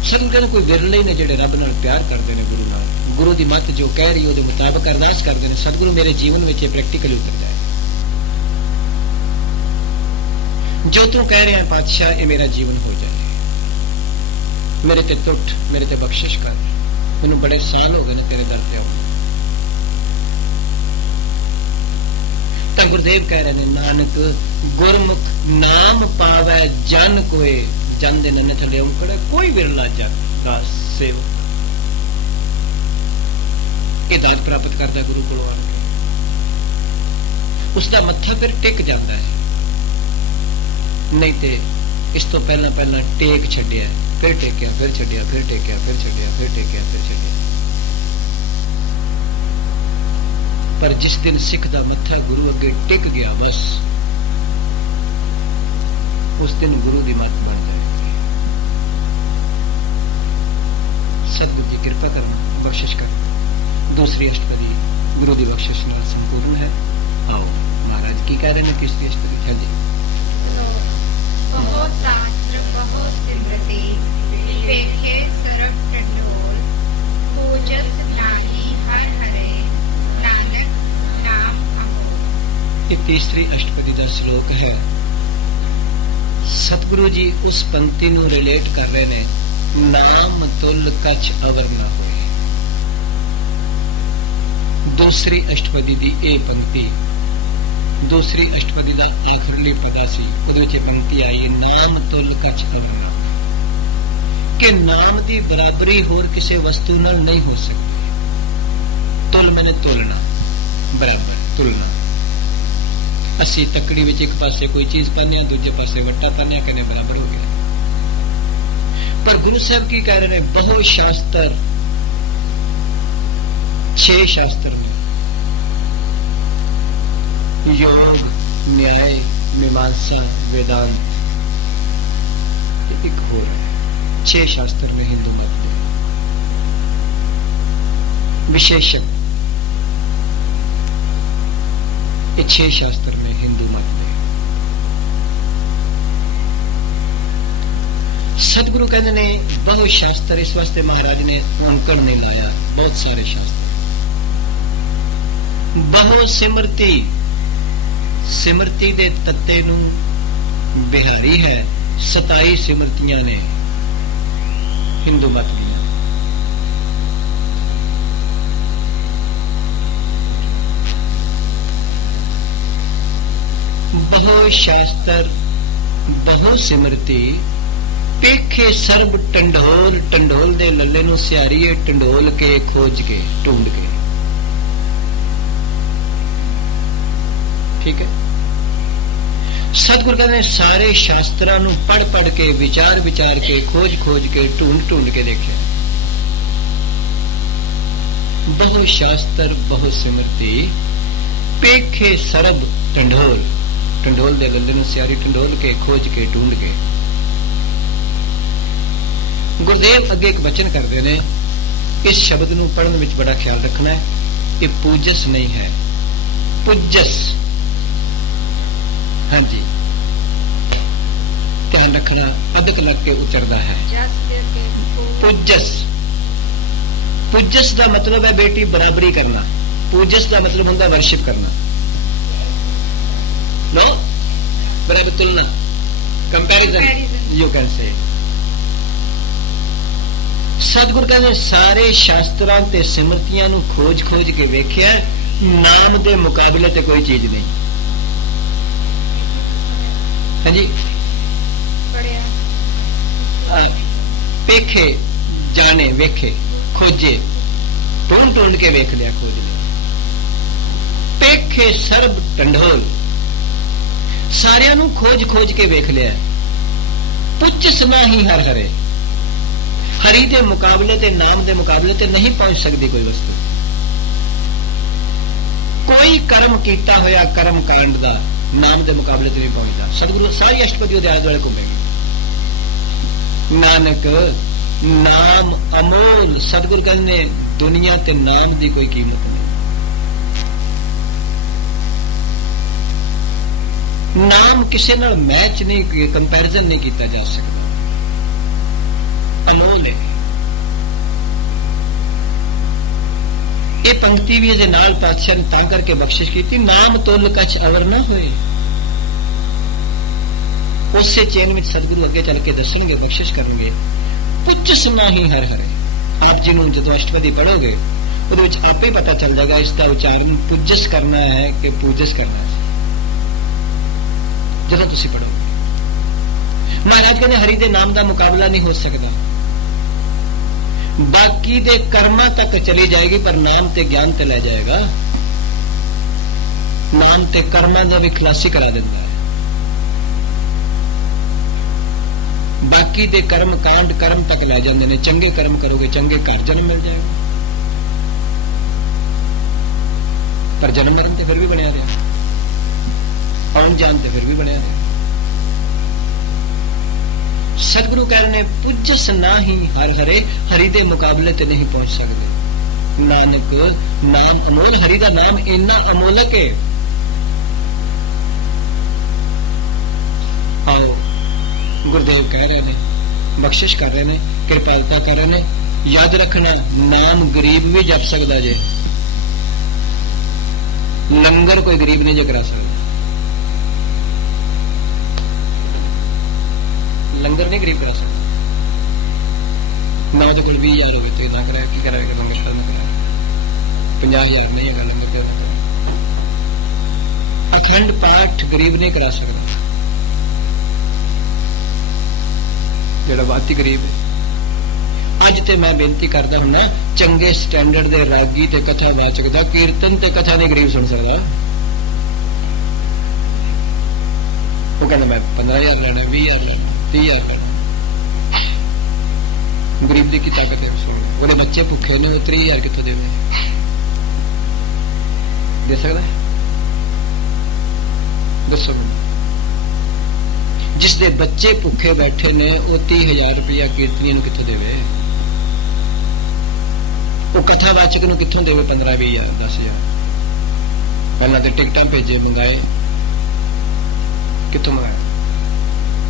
ਸਤਿਗੁਰੂ ਕਹਿੰਦੇ ਕੋਈ ਵਿਰਲੇ ਨੇ ਜਿਹੜੇ ਰੱਬ ਨਾਲ ਪਿਆਰ ਕਰਦੇ ਨੇ, ਗੁਰੂ ਨਾਲ, ਗੁਰੂ ਦੀ ਮੱਤ ਜੋ ਕਹਿ ਰਹੀ ਉਹਦੇ ਮੁਤਾਬਕ ਅਰਦਾਸ ਕਰਦੇ ਨੇ, ਸਤਿਗੁਰੂ ਮੇਰੇ ਜੀਵਨ ਵਿੱਚ ਇਹ ਪ੍ਰੈਕਟੀਕਲੀ ਉਤਰ ਜਾਏ। ਜੋ ਤੂੰ ਕਹਿ ਰਿਹਾ ਪਾਤਸ਼ਾਹ, ਇਹ ਮੇਰਾ ਜੀਵਨ ਹੋ ਜਾਏ। ਮੇਰੇ ਤੇ ਟੁੱਟ, ਮੇਰੇ ਤੇ ਬਖਸ਼ਿਸ਼ ਕਰ। ਮੈਨੂੰ ਬੜੇ ਸਾਲ ਹੋ ਗਏ ਨੇ ਤੇਰੇ ਦਰ ਤੇ ਆਉਣ। ਤਾਂ ਗੁਰਦੇਵ ਕਹਿ ਰਹੇ ਨੇ, ਨਾਨਕ ਗੁਰਮੁਖ ਨਾਮ ਪਾਵੇ ਜਨ ਕੋਏ। ਜਨ ਦੇ ਨੰਨੇ ਥੱਲੇ ਔਂਕੜ, ਕੋਈ ਵਿਰਲਾ ਜਨ ਦਾ ਸੇਵਕ ਇਹ ਦਾਤ ਪ੍ਰਾਪਤ ਕਰਦਾ ਗੁਰੂ ਕੋਲੋਂ ਆਣ ਕੇ। ਉਸ ਦਾ ਮੱਥਾ ਫਿਰ ਟਿਕ ਜਾਂਦਾ ਹੈ। ਨਹੀਂ ਤੇ ਇਸ ਤੋਂ ਪਹਿਲਾਂ ਟੇਕ ਛੱਡਿਆ, ਫਿਰ ਟੇਕਿਆ, ਫਿਰ ਛੱਡਿਆ, ਫਿਰ ਟੇਕਿਆ, ਫਿਰ ਛੱਡਿਆ, ਫਿਰ ਟੇਕਿਆ, ਫਿਰ ਛੱਡਿਆ। ਪਰ ਜਿਸ ਦਿਨ ਸਿੱਖ ਦਾ ਮੱਥਾ ਗੁਰੂ ਅੱਗੇ ਟਿਕ ਗਿਆ, ਬਸ ਉਸ ਦਿਨ ਗੁਰੂ ਦੀ ਮੱਤ ਬਣ ਜਾਏਗੀ। ਸਤਿਗੁਰੂ ਦੀ ਕਿਰਪਾ ਕਰਨਾ, ਬਖਸ਼ਿਸ਼ ਕਰਨਾ। ਦੂਸਰੀ ਅਸ਼ਟਪਦੀ ਗੁਰੂ ਦੀ ਬਖਸ਼ਿਸ਼ ਨਾਲ ਸੰਪੂਰਨ ਹੈ। ਆਓ ਮਹਾਰਾਜ ਕੀ ਕਹਿ ਰਹੇ ਨੇ ਤੀਸਰੀ ਅਸ਼ਟਪਦੀ? ਹਾਂਜੀ, ਬਹੁਤ ਸ਼ਾਸਤਰ ਬਹੁਤ ਸਿਮਰਤੀ ਵੇਖੇ ਸਰਬ ਟੰਡੋਲ ਪੂਜਤ ਨਾਹੀ ਹਰ ਹਰੇ ਨਾਨਕ ਨਾਮ ਅਮੋਲ। ਇਹ ਤੀਸਰੀ ਅਸ਼ਟਪਦੀ ਦਾ ਸ਼ਲੋਕ ਹੈ। ਸਤਿਗੁਰੂ ਜੀ ਉਸ ਪੰਕਤੀ ਨੂੰ ਰਿਲੇਟ ਕਰ ਰਹੇ ਨੇ, ਨਾਮ ਤੁਲ ਕਛ ਅਵਰ ਨਾ ਹੋਏ। ਦੂਸਰੀ ਅਸ਼ਟਪਦੀ ਦੀ ਇਹ ਪੰਕਤੀ, ਦੂਸਰੀ ਅਸ਼ਟਪਦੀ ਦਾ ਆਖਰਲੀ ਪਦਾ ਸੀ, ਉਹਦੇ ਵਿੱਚ ਇਹ ਪੰਕਤੀ ਆਈ ਹੈ, ਨਾਮ ਤੁਲ ਕਛ ਅਵਰ ਨਾ ਹੋਏ, ਕਿ ਨਾਮ ਦੀ ਬਰਾਬਰੀ ਹੋਰ ਕਿਸੇ ਵਸਤੂ ਨਾਲ ਨਹੀਂ ਹੋ ਸਕਦੀ। ਤੁਲ ਮੈਨੇ ਤੁਲਨਾ, ਬਰਾਬਰ, ਤੁਲਨਾ। ਅਸੀਂ ਤੱਕੜੀ ਵਿੱਚ ਇੱਕ ਪਾਸੇ ਕੋਈ ਚੀਜ਼ ਪਾਉਂਦੇ ਹਾਂ, ਦੂਜੇ ਪਾਸੇ ਵੱਟਾ ਪਾਉਂਦੇ ਹਾਂ, ਕਹਿੰਦੇ ਬਰਾਬਰ ਹੋ ਗਿਆ। ਪਰ ਗੁਰੂ ਸਾਹਿਬ ਕੀ ਕਹਿ ਰਹੇ ਨੇ? ਬਹੁਤ ਸ਼ਾਸਤਰ, 6 ਸ਼ਾਸਤਰ ਨੇ, योग न्याय मीमांसा वेदांत एक हो रहा है। 6 शास्त्र ने हिंदू मत में। विशेषक, ये 6 शास्त्र ने हिंदू मत में। सतगुरु कहते ने बहुत शास्त्र, इस वास्ते महाराज ने अंकड़ नहीं लाया, बहुत सारे शास्त्र। बहु सिमरती, सिमरती दे तत्ते नू बिहारी है 27 सिमरतियां ने हिंदू मत दियां। बहु शास्त्र बहु सिमरती पेखे सर्ब टंडोल, टंडोल दे लल्ले नू सियारीए टंडोल के खोज के ढूंढ के। ठीक है। सतगुरु कहते हैं सारे शास्त्रां नू पढ़ पढ़ के विचार विचार के खोज खोज के ढूंढ ढूंढ के देखे। बहु शास्त्र बहु सिमरती पेखे सरब टंडोल, टंडोल दे लल्ले नू सियारी टंडोल के खोज के ढूंढ के। गुरुदेव अगे एक वचन करते ने, इस शब्द नू पढ़न विच बड़ा ख्याल रखना है। ये पूजस नहीं है, पुजस। हाँ जी, ध्यान रखना, अदक लग के उतरदा है। पुजस, पुजस का मतलब है बेटी बराबरी करना। पूजस का मतलब होता वर्शिप करना। नो बराबर, तुलना, कंपैरिजन यू कैन से। सतगुरु कहते सारे शास्त्रां ते सिमरतियां नू खोज खोज के वेख्या, नाम दे मुकाबले ते कोई चीज नहीं। हाँ जी, पेखे जाने वेखे खोजे, ढूंढ ढूंढ के वेख लिया, खोज लिया। पेखे सर्ब टंडोल, सारिया नू खोज खोज के वेख लिया। पुज सना ही हर हरे, हरि दे मुकाबले ते नाम दे मुकाबले ते नहीं पहुंच सकती कोई वस्तु। कोई कर्म कीता होया कर्म कांड दा नाम दे मुकाबले ते नहीं पहुंचता। सतगुरु सारी अष्टपदी दे आले घूमेगी। नानक नाम अमोल, सतगुरु कहने दुनिया ते नाम दी कोई कीमत नहीं। नाम किसी नाल मैच नहीं, कंपैरिजन नहीं किया जा सकता, अनोल है। ये पंक्ति भी इहदे नाल पातशाह ने तां करके बख्शिश की, नाम तोल कछ अवर ना होए। उसे चेन में सतगुरु अगे चल के दसणगे, बख्शिश करनगे। पुज सुना ही हर हरे। आप जी नूं जदों अष्टपदी पढ़ोगे उहदे विच आपे पता चल जाएगा इसका उच्चारण पुजस करना है कि पूजस करना है। जदों तुसीं पढ़ोगे महाराज कहते हरि दे नाम का मुकाबला नहीं हो सकता। बाकी दे कर्मा तक चली जाएगी पर नाम ते ज्ञान ते ले जाएगा। नाम ते कर्मा दा भी खलासी करा दिंदा है। बाकी दे कर्म कांड कर्म तक ले जाते ने। चंगे कर्म करोगे चंगे घर जन्म मिल जाएगा, पर जन्म मरण ते फिर भी बनया रहा, आउन जान ते फिर भी बनया रहा। सतगुरु कह रहे पुजस ना ही हर हरे, हरि दे मुकाबले ते नहीं पहुंच सकते। नानक नाम अमोल, हरि दा नाम इन्ना अमोलक है। आओ गुरुदेव कह रहे ने, बख्शिश कर रहे ने, कृपालता कर रहे ने। याद रखना नाम गरीब भी जप सकता जे, लंगर कोई गरीब नहीं जे करा सकता। लंगर नहीं गरीब करा सकता। ना तो कोई 20,000 हो गए तो ना कराया, की कराएगा लंगर? कल ना कराया। 50,000 नहीं है लंगर क्यों ना कराया? अखंड पाठ गरीब नहीं करा सकता, जेड़ा बाती गरीब है। अज ते मैं बेनती करता हूं ना, चंगे स्टैंडर्ड दे रागी ते कथा वाचक दा कीर्तन ते कथा नहीं गरीब सुन सकता। वो कहना मैं 15,000 लेना, 20,000 लेना, 30,000 लेना। गरीब की ताकत है सुन। वो बच्चे भुखे ने, वो 30,000 कितों देवे? दे सकता है? दसो मैनूं। जिसदे बच्चे भुखे बैठे ने वो 30,000 रुपया कीर्तनियां नूं कित्थों देवे? ਉਹ ਕਥਾਵਾਚਕ ਨੂੰ ਕਿੱਥੋਂ ਦੇਵੇ 15-20,000 10,000? ਪਹਿਲਾਂ ਤੇ ਟਿਕਟਾਂ ਭੇਜੇ, ਮੰਗਾਏ, ਕਿੱਥੋਂ ਮੰਗਾਏ?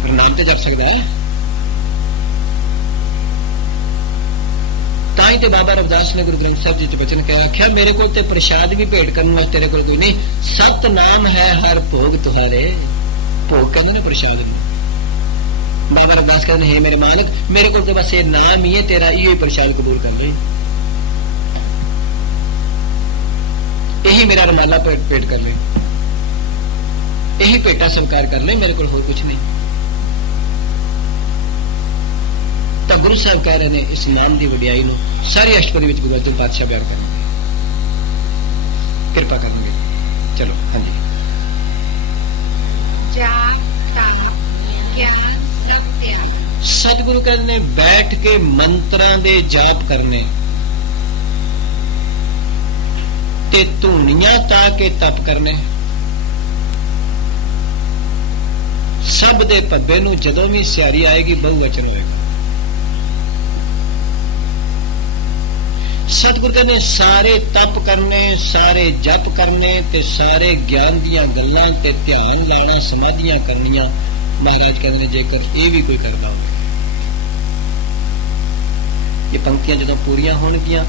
ਪਰ ਨਾਮ ਤੇ ਜਪ ਸਕਦਾ ਹੈ। ਤਾਂ ਹੀ ਤੇ ਬਾਬਾ ਰਵਿਦਾਸ ਨੇ ਗੁਰੂ ਗ੍ਰੰਥ ਸਾਹਿਬ ਜੀ ਚ ਬਚਨ ਕਿਹਾ, ਆਖਿਆ ਮੇਰੇ ਕੋਲ ਤੇ ਪ੍ਰਸ਼ਾਦ ਵੀ ਭੇਟ ਕਰਨ ਵਾਸਤੇ ਤੇਰੇ ਕੋਲ ਕੋਈ ਨਹੀਂ, ਸਤ ਨਾਮ ਹੈ ਹਰ ਭੋਗ ਤੁਹਾਰੇ। ਭੋਗ ਕਹਿੰਦੇ ਨੇ ਪ੍ਰਸ਼ਾਦ ਨੂੰ। ਬਾਬਾ ਰਵਿਦਾਸ ਕਹਿੰਦੇ ਹੈ ਮੇਰੇ ਮਾਲਕ, ਮੇਰੇ ਕੋਲ ਤੇ ਬਸ ਇਹ ਨਾਮ ਹੀ ਹੈ ਤੇਰਾ, ਇਹੋ ਹੀ ਪ੍ਰਸ਼ਾਦ ਕਬੂਲ ਕਰ ਲੈ, ਇਹੀ ਮੇਰਾ ਰਮਾਲਾ ਭੇਟ ਕਰ ਲੈ, ਇਹੀ ਭੇਟਾ ਸਵੀਕਾਰ ਕਰ ਲੈ, ਮੇਰੇ ਕੋਲ ਹੋਰ ਕੁਝ ਨਹੀਂ। ਤਾਂ ਗੁਰੂ ਸਾਹਿਬ ਕਹਿ ਰਹੇ ਨੇ ਇਸ ਨਾਮ ਦੀ ਵਡਿਆਈ ਨੂੰ ਸਾਰੀ ਅਸ਼ਟਪਦੀ ਵਿੱਚ ਗੁਰੂ ਅਰਜਨ ਪਾਤਸ਼ਾਹ ਬਿਆਨ ਕਰਨਗੇ, ਕਿਰਪਾ ਕਰਨਗੇ। ਚਲੋ ਹਾਂਜੀ। ਜਾਪ ਤਪ ਗਿਆਨ ਸਭ ਤਿਆਗ। ਸਤਿਗੁਰੂ ਕਹਿੰਦੇ ਨੇ ਬੈਠ ਕੇ ਮੰਤਰਾਂ ਦੇ ਜਾਪ ਕਰਨੇ ਤੇ ਧੂਣੀਆਂ ਤਾ ਕੇ ਤਪ ਕਰਨੇ। ਸਭ ਦੇ ਭੱਬੇ ਨੂੰ ਜਦੋਂ ਵੀ ਸਿਆਰੀ ਆਏਗੀ ਬਹੁਵਚਨ ਹੋਏਗਾ। ਸਤਿਗੁਰੂ ਕਹਿੰਦੇ ਸਾਰੇ ਤਪ ਕਰਨੇ, ਸਾਰੇ ਜਪ ਕਰਨੇ ਤੇ ਸਾਰੇ ਗਿਆਨ ਦੀਆਂ ਗੱਲਾਂ ਤੇ ਧਿਆਨ ਲਾਣਾ, ਸਮਾਧੀਆਂ ਕਰਨੀਆਂ। ਮਹਾਰਾਜ ਕਹਿੰਦੇ ਨੇ ਜੇਕਰ ਇਹ ਵੀ ਕੋਈ ਕਰਦਾ ਹੋਵੇ, ਇਹ ਪੰਕਤੀਆਂ ਜਦੋਂ ਪੂਰੀਆਂ ਹੋਣਗੀਆਂ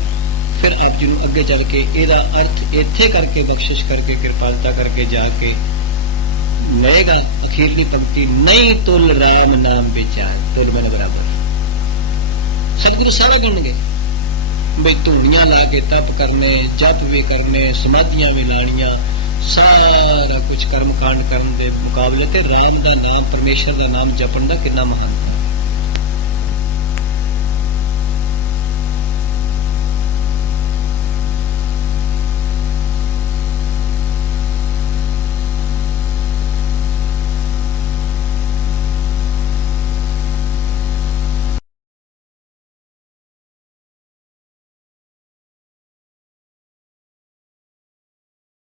ਫਿਰ ਆਪ ਜੀ ਨੂੰ ਅੱਗੇ ਚੱਲ ਕੇ ਇਹਦਾ ਅਰਥ ਇੱਥੇ ਕਰਕੇ ਬਖਸ਼ਿਸ਼ ਕਰਕੇ ਕਿਰਪਾਲਤਾ ਕਰਕੇ ਜਾ ਕੇ ਮਿਲੇਗਾ। ਅਖੀਰਲੀ ਪੰਕਤੀ, ਨਹੀਂ ਤੁਲ ਰਾਮ ਨਾਮ ਵਿਚਾਰ, ਤੁਲ ਮਨ ਬਰਾਬਰ। ਸਤਿਗੁਰੂ ਸਾਰਾ ਗਿਣਨਗੇ ਬਈ ਧੂਣੀਆਂ ਲਾ ਕੇ ਤਪ ਕਰਨੇ, ਜਪ ਵੀ ਕਰਨੇ, ਸਮਾਧੀਆਂ ਵੀ ਲਾਣੀਆਂ, ਸਾਰਾ ਕੁਝ ਕਰਮ ਕਾਂਡ ਕਰਨ ਦੇ ਮੁਕਾਬਲੇ ਤੇ ਰਾਮ ਦਾ ਨਾਮ, ਪਰਮੇਸ਼ਰ ਦਾ ਨਾਮ ਜਪਣ ਦਾ ਕਿੰਨਾ ਮਹਾਨ।